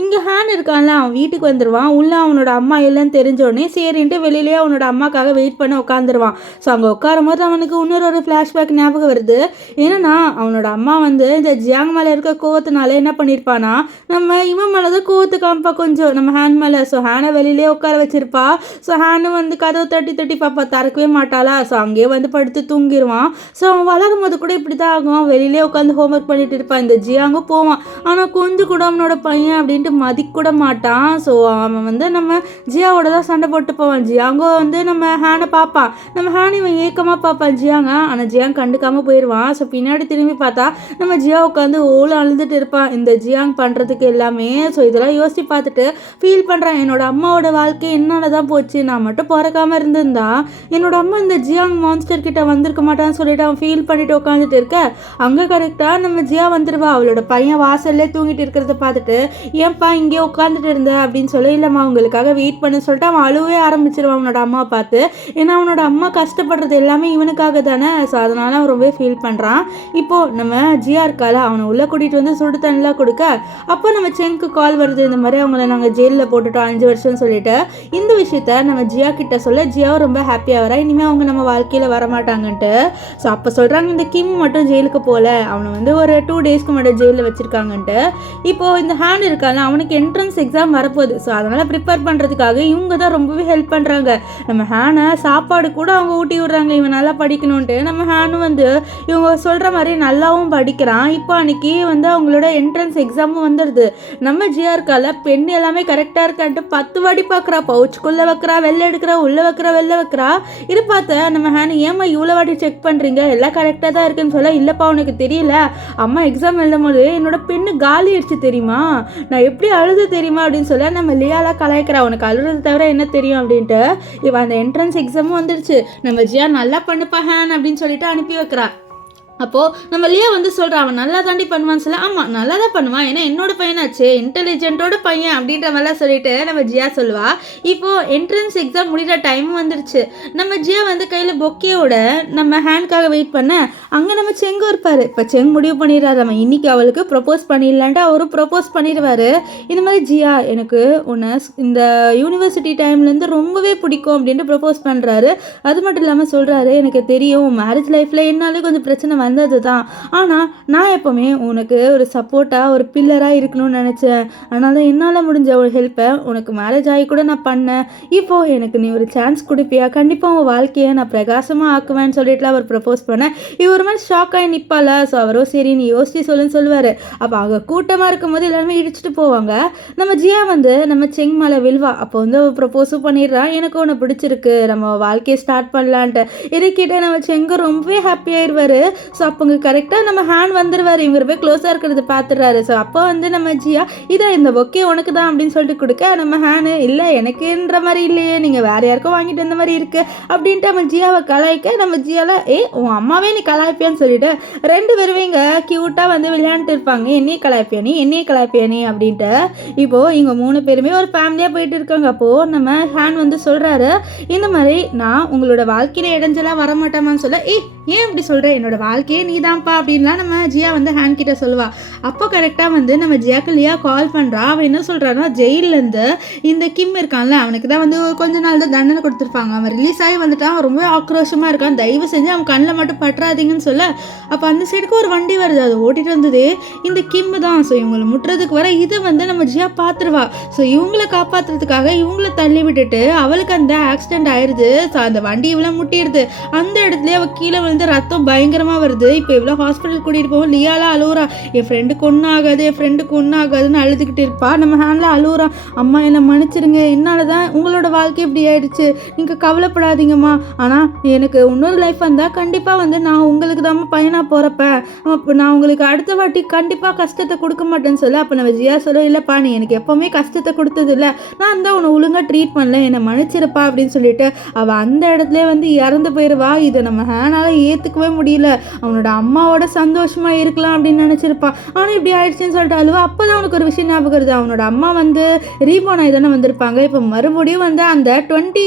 இங்கே ஹேன் இருக்கான்ல அவன் வீட்டுக்கு வந்துடுவான். உள்ளே அவனோட அம்மா இல்லைன்னு தெரிஞ்சோடனே சரின்ட்டு வெளியிலேயே அவனோட அம்மாக்காக வெயிட் பண்ண உட்காந்துருவான். ஸோ அங்கே உட்காரும் போது அவனுக்கு இன்னொரு ஃப்ளாஷ்பேக் ஞாபகம் வருது. ஏன்னா அவனோட அம்மா வந்து இந்த ஜியாங் மேலே இருக்க கோவத்தினால என்ன பண்ணியிருப்பானா நம்ம இவன் மேலே தான் கோவத்து காமிப்பா கொஞ்சம் நம்ம ஹேன் மேலே. ஸோ ஹேனை வெளியிலே உட்கார வச்சிருப்பா. ஸோ ஹேனு வந்து கதவை தட்டி பார்ப்பா, திறக்கவே மாட்டாளா. ஸோ அங்கேயே வந்து படுத்து தூங்கிடுவான். ஸோ அவன் வளரும் போது கூட இப்படி தான் ஆகும். வெளியிலே உட்காந்து ஹோம்ஒர்க் பண்ணிட்டு இருப்பான். இந்த ஜியாங்கும் போவான், ஆனால் கொஞ்சம் கூட அவனோட பையன் அப்படின்ட்டு மதிக்க கூட மாட்டான். ஸோ அவன் வந்து நம்ம ஜியாவோட தான் சண்டை போட்டு போவான். ஜியாங்கோ வந்து நம்ம ஹேனை பார்ப்பான், நம்ம ஹேன் இவன் ஏக்கமாக பார்ப்பான் ஜியாங்க. ஆனால் ஜியாங் கண்டுக்காமல் போயிடுவான். ஸோ பின்னாடி திரும்பி பார்த்தா நம்ம ஜியா உட்காந்து ஓல அழுதுட்டு இருப்பான் இந்த ஜியாங் பண்ணுறதுக்கு எல்லாமே. ஸோ இதெல்லாம் யோசிச்சு பார்த்துட்டு ஃபீல் பண்ணுறான், என்னோட அம்மாவோட வாழ்க்கை என்னால் தான் போச்சு, நான் மட்டும் பிறக்காமல் இருந்திருந்தா என்னோட அம்மா இந்த ஜியாங் மான்ஸ்டர் கிட்ட வந்திருக்க மாட்டான்னு சொல்லிட்டு அவன் ஃபீல் பண்ணிட்டு உட்காந்துட்டு இருக்க. அங்கே கரெக்டாக நம்ம ஜியா வந்துடுவா. அவளோட பையன் வாசல்லே தூங்கிட்டு இருக்கிறத பார்த்துட்டு, ஏன்பா இங்கே உட்காந்துட்டு இருந்த அப்படின்னு சொல்லி, இல்லைம்மா அவங்களுக்காக வெயிட் பண்ணு சொல்லிட்டு அவன் அழுவே ஆரம்பிச்சிருவான் அவனோட அம்மாவை பார்த்து. ஏன்னா அவனோட அம்மா கஷ்டப்படுறது எல்லாமே இவனுக்காக தானே. ஸோ அதனால அவன் ரொம்ப ஃபீல் பண்ணுறான். இப்போது நம்ம ஜியா இருக்கால, அவனை உள்ளே கூட்டிகிட்டு வந்து சுடு தண்ணிலாம் கொடுக்க, அப்போ நம்ம செங்க்கு கால் வருது, இந்த மாதிரி அவங்கள நாங்கள் ஜெயிலில் போட்டுட்டோம் 5 வருஷம்னு சொல்லிட்டு. இந்த விஷயத்த நம்ம ஜியா கிட்ட சொல்ல ஜியாவும் ரொம்ப ஹாப்பியாக வரா, இனிமேல் அவங்க நம்ம வாழ்க்கையில் வரமாட்டாங்கன்ட்டு. ஸோ அப்போ சொல்கிறாங்க இந்த கிம் மட்டும் ஜெயிலுக்கு போகல, அவனை வந்து ஒரு 2 டேஸ்க்கு மட்டும் ஜெயிலில் வச்சுருக்காங்கன்ட்டு. இப்போது இந்த ஹேண்ட் இருக்கால, அவனுக்கு என்ட்ரன்ஸ் எக்ஸாம் வரப்போகுது. ஸோ அதனால் ப்ரிப்பேர் பண்ணுறதுக்காக இவங்க தான் ரொம்பவே ஹெல்ப் பண்ணுறாங்க. நம்ம ஹேனை சாப்பாடு கூட அவங்க ஊட்டி விடுறாங்க இவன் நல்லா படிக்கணுன்ட்டு. நம்ம ஹேனும் வந்து இவங்க சொல்கிற மாதிரி நல்லாவும் படிக்கிறான். இப்போ அன்றைக்கி வந்து அவங்களோட என்ட்ரன்ஸ் எக்ஸாமும் வந்துடுது. நம்ம ஜியா இருக்கால, பெண் எல்லாமே கரெக்டாக இருக்கான்ட்டு 10 வாட்டி பார்க்குறா, பவுச்சுக்குள்ளே வைக்கிறா, வெளில எடுக்கிறா, உள்ளே வைக்கிறா, வெளில வைக்கிறா. இது பார்த்த நம்ம ஹேனு, ஏம்மா இவ்வளோ வாட்டி செக் பண்ணுறீங்க, எல்லாம் கரெக்டாக தான் இருக்குன்னு சொல்ல, இல்லைப்பா உனக்கு தெரியல, அம்மா எக்ஸாம் எழுதும் போது என்னோட பெண்ணு காலி அடிச்சு தெரியுமா, நான் எப்படி அழுது தெரியுமா அப்படின்னு சொல்ல நம்ம லியாலாம் கலாய்க்கிறா, உனக்கு அழுறது தவிர என்ன தெரியும் அப்படின்ட்டு. இவன் அந்த என்ட்ரன்ஸ் எக்ஸாமும் வந்துடுச்சு. நம்ம ஜியா நல்லா பண்ணுப்பா ஹேன் அப்படின்னு சொல்லிட்டு அனுப்பி வைக்கிறா. அப்போது நம்ம லியா வந்து சொல்கிறான், அவன் நல்லா தாண்டி பண்ணுவான்னு சொல்ல, ஆமாம் நல்லா தான் பண்ணுவான், ஏன்னா என்னோட பையனாச்சு, இன்டெலிஜென்ட்டோட பையன் அப்படின்ற மாதிரிலாம் சொல்லிட்டு நம்ம ஜியா சொல்லுவா. இப்போது என்ட்ரன்ஸ் எக்ஸாம் முடிகிற டைமும் வந்துருச்சு. நம்ம ஜியா வந்து கையில் பொக்கேயோட நம்ம ஹேண்ட்காக வெயிட் பண்ண, அங்கே நம்ம செங்கும் இருப்பார். இப்போ செங் முடிவு பண்ணிடுறாரு, நம்ம இன்றைக்கி அவளுக்கு ப்ரப்போஸ் பண்ணிடலான்ட்டு அவரும் ப்ரப்போஸ் பண்ணிடுவார். இந்த மாதிரி ஜியா எனக்கு உன்னை இந்த யூனிவர்சிட்டி டைம்லேருந்து ரொம்பவே பிடிக்கும் அப்படின்ட்டு ப்ரப்போஸ் பண்ணுறாரு. அது மட்டும் இல்லாமல் சொல்கிறாரு, எனக்கு தெரியும் மேரேஜ் லைஃப்பில் என்னாலே கொஞ்சம் பிரச்சனை வந்தது தான், ஆனால் நான் எப்போவுமே உனக்கு ஒரு சப்போர்ட்டாக ஒரு பில்லராக இருக்கணும்னு நினச்சேன், அதனால தான் என்னால் முடிஞ்ச ஒரு ஹெல்ப்பை உனக்கு மேரேஜ் ஆகி கூட நான் பண்ணேன், இப்போது எனக்கு நீ ஒரு சான்ஸ் கொடுப்பியா, கண்டிப்பாக உன் வாழ்க்கையை நான் பிரகாசமாக ஆக்குவேன்னு சொல்லிட்டுலாம் அவர் ப்ரப்போஸ் பண்ணேன். இவர் ஒரு மாதிரி ஷாக் ஆகி நிற்பால. ஸோ அவரும் சரி நீ யோசிச்சு சொல்லுன்னு சொல்லுவார். அப்போ அங்கே கூட்டமாக இருக்கும் போது எல்லாருமே இடிச்சுட்டு போவாங்க. நம்ம ஜியா வந்து நம்ம செங் மேலே வில்வா. அப்போ வந்து அவள் ப்ரப்போஸும் பண்ணிடுறான், எனக்கு ஒன்று பிடிச்சிருக்கு, நம்ம வாழ்க்கையை ஸ்டார்ட் பண்ணலான்ட்டு. இதை கேட்டால் நம்ம செங்கு ரொம்பவே ஹாப்பியாகிடுவார். ஸோ அப்போங்க கரெக்டாக நம்ம ஹேண்ட் வந்துடுவார், இவங்க போய் க்ளோஸாக இருக்கிறத பார்த்துடுறாரு. ஸோ அப்போ வந்து நம்ம ஜியா இதை இந்த பொக்கே உனக்கு தான் அப்படின்னு சொல்லிட்டு கொடுக்க, நம்ம ஹேனு இல்லை எனக்குன்ற மாதிரி இல்லையே, நீங்கள் வேறு யாருக்கும் வாங்கிட்டு வந்த மாதிரி இருக்குது அப்படின்ட்டு நம்ம ஜியாவை கலாய்க்க, நம்ம ஜியாவில் உன் அம்மாவே நீ கலாய்ப்பியான்னு சொல்லிட்டு 2 பேருமே இங்கே க்யூட்டாக வந்து விளையாண்டுட்டு இருப்பாங்க, என்னையே கலாய்ப்பியா நீ, என்னையே கலாய்ப்பியா நீ அப்படின்ட்டு. இப்போது இவங்க 3 பேருமே ஒரு ஃபேமிலியாக போயிட்டு இருக்காங்க. அப்போது நம்ம ஹேண்ட் வந்து சொல்கிறாரு, இந்த மாதிரி நான் உங்களோட வாழ்க்கையில் இடைஞ்சலாக வரமாட்டேமான்னு சொல்ல, ஏன் இப்படி சொல்கிறேன், என்னோட வாழ்க்கையே நீ தான்ப்பா அப்படின்லாம் நம்ம ஜியா வந்து ஹேண்ட் கிட்ட சொல்லுவா. அப்போ கரெக்டாக வந்து நம்ம ஜியாக்கு லியா கால் பண்ணுறா. அவன் என்ன சொல்கிறான்னா, ஜெயிலேருந்து இந்த கிம் இருக்கான்ல, அவனுக்கு தான் வந்து கொஞ்ச நாள் தான் தண்டனை கொடுத்துருப்பாங்க, அவன் ரிலீஸ் ஆகி வந்துட்டான், அவன் ரொம்ப ஆக்ரோஷமாக இருக்கான், தயவு செஞ்சு அவன் கண்ணில் மட்டும் பற்றாதீங்கன்னு சொல்ல, அப்போ அந்த சைடுக்கு ஒரு வண்டி வருது, அது ஓட்டிகிட்டு வந்தது இந்த கிம் தான். ஸோ இவங்களை முட்டுறதுக்கு வர இதை வந்து நம்ம ஜியா பார்த்துருவா. ஸோ இவங்களை காப்பாற்றுறதுக்காக இவங்கள தள்ளி விட்டுட்டு அவளுக்கு அந்த ஆக்சிடென்ட் ஆயிடுது. ஸோ அந்த வண்டி இவ்வளோ முட்டிடுது. அந்த இடத்துலயே அவள் கீழே விழுந்து ரத்தம் பயங்கரமாக வருது. இப்போ இவ்வளோ ஹாஸ்பிட்டல் கூட்டிகிட்டு போவோம். லியாலாம் அழுவுறா, என் ஃப்ரெண்டுக்கு ஒன்றும் ஆகாது, என் ஃப்ரெண்டுக்கு ஒன்றும் ஆகாதுன்னு அழுதுகிட்டு இருப்பா. நம்ம ஹேண்டில் அழுவுறான், அம்மா என்னை மன்னிச்சிருங்க, என்னால் தான் உங்களோட வாழ்க்கை இப்படி ஆயிடுச்சு, நீங்கள் கவலைப்படாதீங்கம்மா, ஆனால் எனக்கு இன்னொரு லைஃப் வந்தால் கண்டிப்பாக வந்து நான் உங்களுக்கு தான் பையனாக போகிறப்பேன், அப்போ நான் உங்களுக்கு அடுத்த வாட்டி கண்டிப்பாக கஷ்டத்தை கொடுக்க மாட்டேன்னு சொல்ல. அப்போ நம்ம ஜியா சொல்ல, இல்லைப்பா நீ எனக்கு எப்போவுமே கஷ்டத்தை கொடுத்தது இல்லை, நான் தான் உன்னை ஒழுங்காக ட்ரீட் பண்ணல, என்னை மன்னிச்சிருப்பா அப்படின்னு சொல்லிட்டு அவள் அந்த இடத்துல வந்து இறந்து போயிடுவா. இதை நம்ம ஹேனால் ஏற்றுக்கவே முடியல. அவனோட அம்மாவோட சந்தோஷமாக இருக்கலாம் அப்படின்னு நினச்சிருப்பான், ஆனால் இப்படி ஆயிடுச்சுன்னு சொல்லிட்டு அழுவா. அப்போ தான் அவனுக்கு ஒரு விஷயம் ஞாபகம் வருது, அவனோட அம்மா வந்து ரீபோனாய் தானே வந்திருப்பாங்க, இப்போ மறுபடியும் வந்து அந்த 20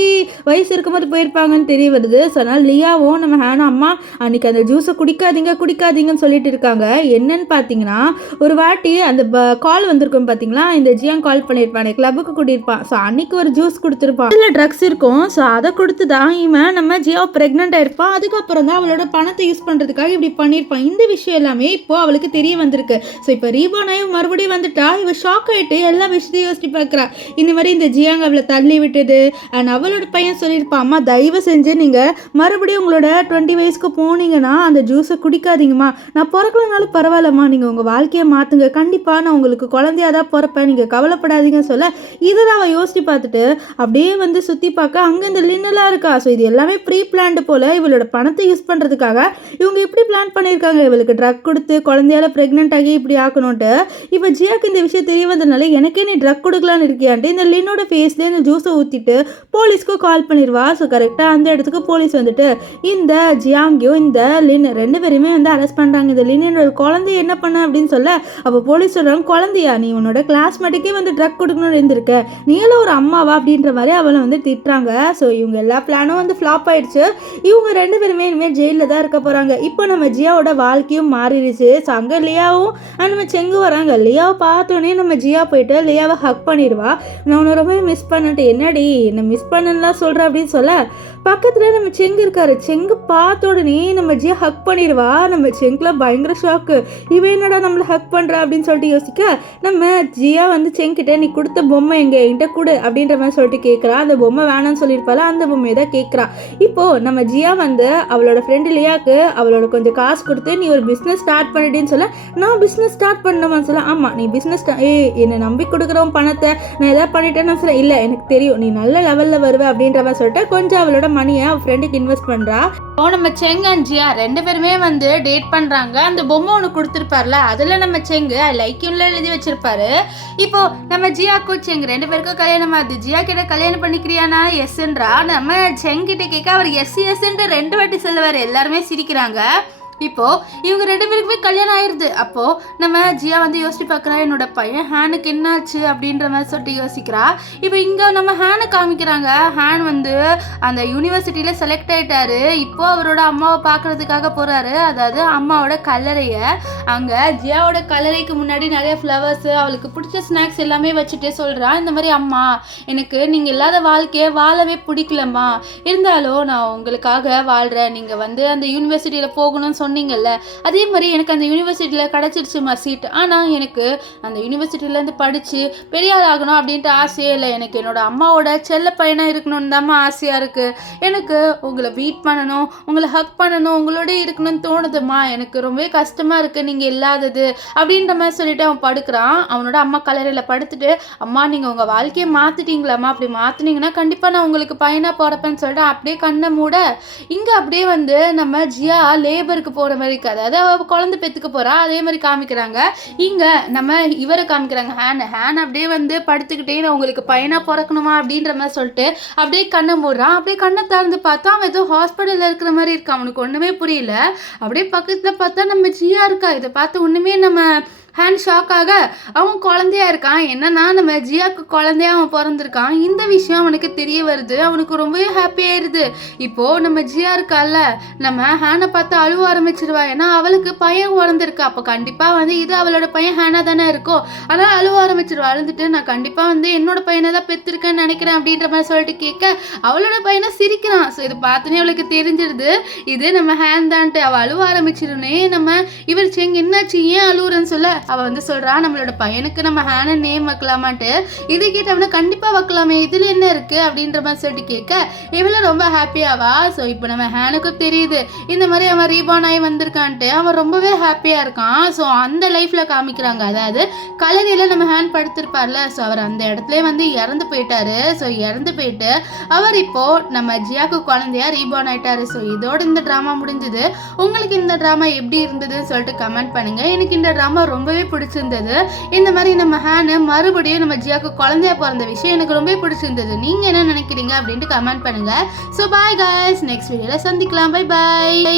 வயசு இருக்கும்போது போயிருப்பாங்கன்னு தெரிய வருது. ஸோ அதனால் லியாவும் நம்ம ஹேனா அம்மா அன்றைக்கி அந்த ஜூஸை குடிக்காதீங்கன்னு சொல்லிட்டு இருக்காங்க. என்னன்னு பார்த்தீங்கன்னா, ஒரு வாட்டி அந்த கால் வந்திருக்கும் பார்த்தீங்களா, இந்த ஜியாங் கால் பண்ணியிருப்பான், கிளப்புக்கு கூட்டியிருப்பான். ஸோ அன்றைக்கி ஒரு ஜூஸ் கொடுத்துருப்பான், அதில் ட்ரக்ஸ் இருக்கும். ஸோ அதை கொடுத்து தான் இவன் நம்ம ஜியாவை ப்ரெக்னென்ட் ஆயிருப்பான். அதுக்கப்புறம் தான் அவளோட பணத்தை யூஸ் பண்ணுறதுக்காக எதுக்காக இப்படி பண்ணியிருப்பான், இந்த விஷயம் எல்லாமே இப்போ அவளுக்கு தெரிய வந்திருக்கு. ஸோ இப்போ ரீபான் ஆகி மறுபடியும் வந்துட்டா. இவ ஷாக் ஆகிட்டு எல்லா விஷயத்தையும் யோசிச்சு பார்க்குறா. இந்த மாதிரி இந்த ஜியாங் அவளை தள்ளி விட்டது அண்ட் அவளோட பையன் சொல்லியிருப்பான், அம்மா தயவு செஞ்சு நீங்கள் மறுபடியும் உங்களோட 20 வயசுக்கு போனீங்கன்னா அந்த ஜூஸை குடிக்காதீங்கம்மா, நான் பிறக்கலனாலும் பரவாயில்லம்மா, நீங்கள் உங்கள் வாழ்க்கையை மாற்றுங்க, கண்டிப்பாக நான் உங்களுக்கு குழந்தையாக தான் பிறப்பேன், நீங்கள் கவலைப்படாதீங்கன்னு சொல்ல இதை தான் அவள் யோசிச்சு பார்த்துட்டு அப்படியே வந்து சுற்றி பார்க்க அங்கே இந்த லின்னெல்லாம் இருக்கா. ஸோ இது எல்லாமே ப்ரீ பிளான்டு போல் இவளோட பணத்தை யூஸ் பண்ணுறதுக்காக இவங்க இப்படி பிளான் பண்ணியிருக்காங்க. இவளுக்கு ட்ரக் கொடுத்து குழந்தையால ப்ரெக்னென்ட் ஆகி இப்படி ஆக்கணும்ட்டு. இப்போ ஜியாக்கு இந்த விஷயம் தெரிய வந்ததுனால எனக்கே நீ ட்ரக் கொடுக்கலான்னு இருக்கியான்ட்டு இந்த லின்னோட ஃபேஸ்லேயே இந்த ஜூஸை ஊற்றிட்டு போலீஸ்க்கு கால் பண்ணிடுவா. ஸோ கரெக்டாக அந்த இடத்துக்கு போலீஸ் வந்துட்டு இந்த ஜியாங்கையும் இந்த லின் 2 பேருமே வந்து அரெஸ்ட் பண்ணுறாங்க. இந்த லின் என்னோட குழந்தைய என்ன பண்ண அப்படின்னு சொல்ல அப்போ போலீஸ் சொல்கிறாங்க, குழந்தையா நீ உன்னோட கிளாஸ்மேட்டுக்கே வந்து ட்ரக் கொடுக்கணும்னு இருந்திருக்க, நீங்களும் ஒரு அம்மாவா அப்படின்ற மாதிரி அவளை வந்து திட்டுறாங்க. ஸோ இவங்க எல்லா பிளானும் வந்து ஃப்ளாப் ஆயிடுச்சு. இவங்க 2 பேருமே இனிமேல் ஜெயிலில் தான் இருக்க போகிறாங்க. இப்போ நம்ம ஜியாவோட வாழ்க்கையும் மாறிடுச்சு. ஸோ அங்கே லியாவும் நம்ம செங்கு வராங்க. லியாவை பார்த்தோன்னே நம்ம ஜியா போயிட்டு லியாவை ஹக் பண்ணிடுவா. நான் உன்னை ரொம்ப மிஸ் பண்ணிட்டு, என்னடி என்னை மிஸ் பண்ணலாம் சொல்கிறேன் அப்படின்னு சொல்ல பக்கத்தில் நம்ம செங்கு இருக்காரு. செங்கு பார்த்த உடனே நம்ம ஜியா ஹக் பண்ணிடுவா. நம்ம செங்குல பயங்கர ஷாக்கு, இவன் என்னடா நம்மளை ஹக் பண்ணுறா அப்படின்னு சொல்லிட்டு யோசிக்க நம்ம ஜியா வந்து செங்கிட்ட நீ கொடுத்த பொம்மை எங்கே என்கிட்ட கொடு அப்படின்ற மாதிரி சொல்லிட்டு கேட்குறா. அந்த பொம்மை வேணான்னு சொல்லியிருப்பால அந்த பொம்மையை தான் கேட்குறா. இப்போது நம்ம ஜியா வந்து அவளோட ஃப்ரெண்டு லியாவுக்கு அவளோட கொஞ்சம் காசு கொடுத்து நீ ஒரு பிஸ்னஸ் ஸ்டார்ட் பண்ணிட்டேன்னு சொல்ல நான் பிஸ்னஸ் ஸ்டார்ட் பண்ணணுமான்னு சொல்ல ஆமாம் நீ பிஸ்னஸ் என்னை நம்பி கொடுக்குறவன் பணத்தை நான் எதாவது பண்ணிட்டேன்னு நான் சொல்ல இல்லை எனக்கு தெரியும் நீ நல்ல லெவலில் வருவ அப்படின்ற மாதிரி சொல்லிட்டு கொஞ்சம் அவளோட மணியை அவள் ஃப்ரெண்டுக்கு இன்வெஸ்ட் பண்ணுறா. இப்போ நம்ம செங் அண்ட் ஜியா 2 பேருமே வந்து டேட் பண்ணுறாங்க. அந்த பொம்மை ஒன்று கொடுத்துருப்பார்ல அதில் நம்ம செங்கு ஐ லைக் யூல எழுதி வச்சிருப்பாரு. இப்போ நம்ம ஜியாக்கும் செங் 2 பேருக்கும் கல்யாணம் ஆகுது. ஜியா கிட்ட கல்யாணம் பண்ணிக்கிறியானா எஸ்ன்றா. நம்ம செங் கிட்ட கேட்க அவர் எஸ்ன்ட்டு 2 வாட்டி சொல்லுவார். எல்லாருமே சிரிக்கிறாங்க. இப்போது இவங்க 2 பேருக்குமே கல்யாணம் ஆயிடுது. அப்போது நம்ம ஜியா வந்து யோசிச்சு பார்க்குறா, என்னோட பையன் ஹேனுக்கு என்னாச்சு அப்படின்ற மாதிரி சொல்லிட்டு யோசிக்கிறா. இப்போ இங்கே நம்ம ஹேனை காமிக்கிறாங்க. ஹேன் வந்து அந்த யூனிவர்சிட்டியில் செலக்ட் ஆகிட்டாரு. இப்போது அவரோட அம்மாவை பார்க்குறதுக்காக போகிறாரு. அதாவது அம்மாவோட கல்லறையை. அங்கே ஜியாவோட கல்லறைக்கு முன்னாடி நிறைய ஃப்ளவர்ஸு அவளுக்கு பிடிச்ச ஸ்நாக்ஸ் எல்லாமே வச்சுட்டு சொல்கிறா, இந்த மாதிரி அம்மா எனக்கு நீங்கள் இல்லாத வாழ்க்கையை வாழவே பிடிக்கலம்மா, இருந்தாலும் நான் உங்களுக்காக வாழ்கிறேன், நீங்கள் வந்து அந்த யூனிவர்சிட்டியில் போகணும்னு சொன்னீங்கல்ல, அதே மாதிரி எனக்கு அந்த யூனிவர்சிட்டியில் கிடச்சிருச்சுமா சீட். ஆனால் எனக்கு அந்த யூனிவர்சிட்டியிலேருந்து படித்து பெரிய ஆள் ஆகணும் அப்படின்ட்டு ஆசையே இல்லை. எனக்கு என்னோட அம்மாவோட செல்ல பையனாக இருக்கணும்னு தான்மா ஆசையாக இருக்குது. எனக்கு உங்களை பீட் பண்ணணும், உங்களை ஹக் பண்ணணும், உங்களோட இருக்கணும்னு தோணுதுமா. எனக்கு ரொம்பவே கஷ்டமாக இருக்குது நீங்கள் இல்லாதது அப்படின்ற மாதிரி சொல்லிட்டு அவன் படுக்கிறான். அவனோட அம்மா கல்லறையில் படுத்துட்டு, அம்மா நீங்கள் உங்கள் வாழ்க்கையை மாற்றிட்டீங்களாம்மா, அப்படி மாற்றினீங்கன்னா கண்டிப்பாக நான் உங்களுக்கு பையனாக பிறப்பேன்னு சொல்லிட்டு அப்படியே கண்ணை மூட இங்கே அப்படியே வந்து நம்ம ஜியா லேபருக்கு போகிற மாதிரி இருக்குது. அதாவது அவள் குழந்தை பெற்றுக்க போகிறா. அதே மாதிரி காமிக்கிறாங்க. இங்கே நம்ம இவரை காமிக்கிறாங்க. ஹேன் அப்படியே வந்து படுத்துக்கிட்டே நான் உங்களுக்கு பையனாக பிறக்கணுமா அப்படின்ற மாதிரி சொல்லிட்டு அப்படியே கண்ணை மூடுறான். அப்படியே கண்ணை திறந்து பார்த்தா அவன் ஏதோ ஹாஸ்பிட்டலில் இருக்கிற மாதிரி இருக்கான். அவனுக்கு ஒன்றுமே புரியல. அப்படியே பக்கத்தில் பார்த்தா நம்ம ஜியா இருக்கா. இதை பார்த்து ஒன்றுமே நம்ம ஹேண்ட் ஷாக் ஆக அவன் குழந்தையா இருக்கான். என்னன்னா நம்ம ஜியாவுக்கு குழந்தையா அவன் பிறந்திருக்கான். இந்த விஷயம் அவனுக்கு தெரிய வருது. அவனுக்கு ரொம்பவே ஹாப்பி ஆயிடுது. இப்போது நம்ம ஜியா இருக்கால, நம்ம ஹேனை பார்த்து அழுவ ஆரம்பிச்சிருவா. ஏன்னா அவளுக்கு பையன் பிறந்திருக்கு. அப்போ கண்டிப்பாக வந்து இது அவளோட பையன் ஹேனா தானே இருக்கும். ஆனால் அழுவ ஆரம்பிச்சிருவா. அழுதுட்டு நான் கண்டிப்பாக வந்து என்னோட பையனை தான் பெற்றிருக்கேன்னு நினைக்கிறேன் அப்படின்ற மாதிரி சொல்லிட்டு கேட்க அவளோட பையனை சிரிக்கிறான். ஸோ இதை பார்த்துனே அவளுக்கு தெரிஞ்சிருது இது நம்ம ஹேன் தான்ட்டு. அவள் அழுவ ஆரம்பிச்சிருனே நம்ம இவர் செங் என்னாச்சு ஏன் அழுவுறன்னு சொல்ல அவள் வந்து சொல்கிறா, நம்மளோட பையனுக்கு நம்ம ஹேனை நேம் வைக்கலாமான்ட்டு. இது கேட்டவனா கண்டிப்பாக வைக்கலாமே, இதில் என்ன இருக்குது அப்படின்ற மாதிரி சொல்லிட்டு கேட்க இவளும் ரொம்ப ஹாப்பியாவா. ஸோ இப்போ நம்ம ஹேனுக்கும் தெரியுது இந்த மாதிரி அவன் ரீபான் ஆகி வந்திருக்கான்ட்டு. அவன் ரொம்பவே ஹாப்பியாக இருக்கான். ஸோ அந்த லைஃப்பில் காமிக்கிறாங்க. அதாவது கல்லறையில் நம்ம ஹேன் படுத்திருப்பார்ல, ஸோ அவர் அந்த இடத்துல வந்து இறந்து போயிட்டாரு. ஸோ இறந்து போயிட்டு அவர் இப்போது நம்ம ஜியாக்கு குழந்தையா ரீபான் ஆயிட்டாரு. ஸோ இதோட இந்த ட்ராமா முடிஞ்சது. உங்களுக்கு இந்த ட்ராமா எப்படி இருந்ததுன்னு சொல்லிட்டு கமெண்ட் பண்ணுங்கள். எனக்கு இந்த ட்ராமா ரொம்பவே பிடிச்சிருந்தது. இந்த மாதிரி நம்ம ஹேனு மறுபடியும் நம்ம ஜியாக்கு குழந்தையா பிறந்த விஷயம் எனக்கு ரொம்ப பிடிச்சிருந்தது. நீங்கள் என்ன நினைக்கிறீங்க அப்படின்ட்டு கமெண்ட் பண்ணுங்கள். ஸோ பாய் காய்ஸ், நெக்ஸ்ட் வீடியோவில் சந்திக்கலாம். Bye bye.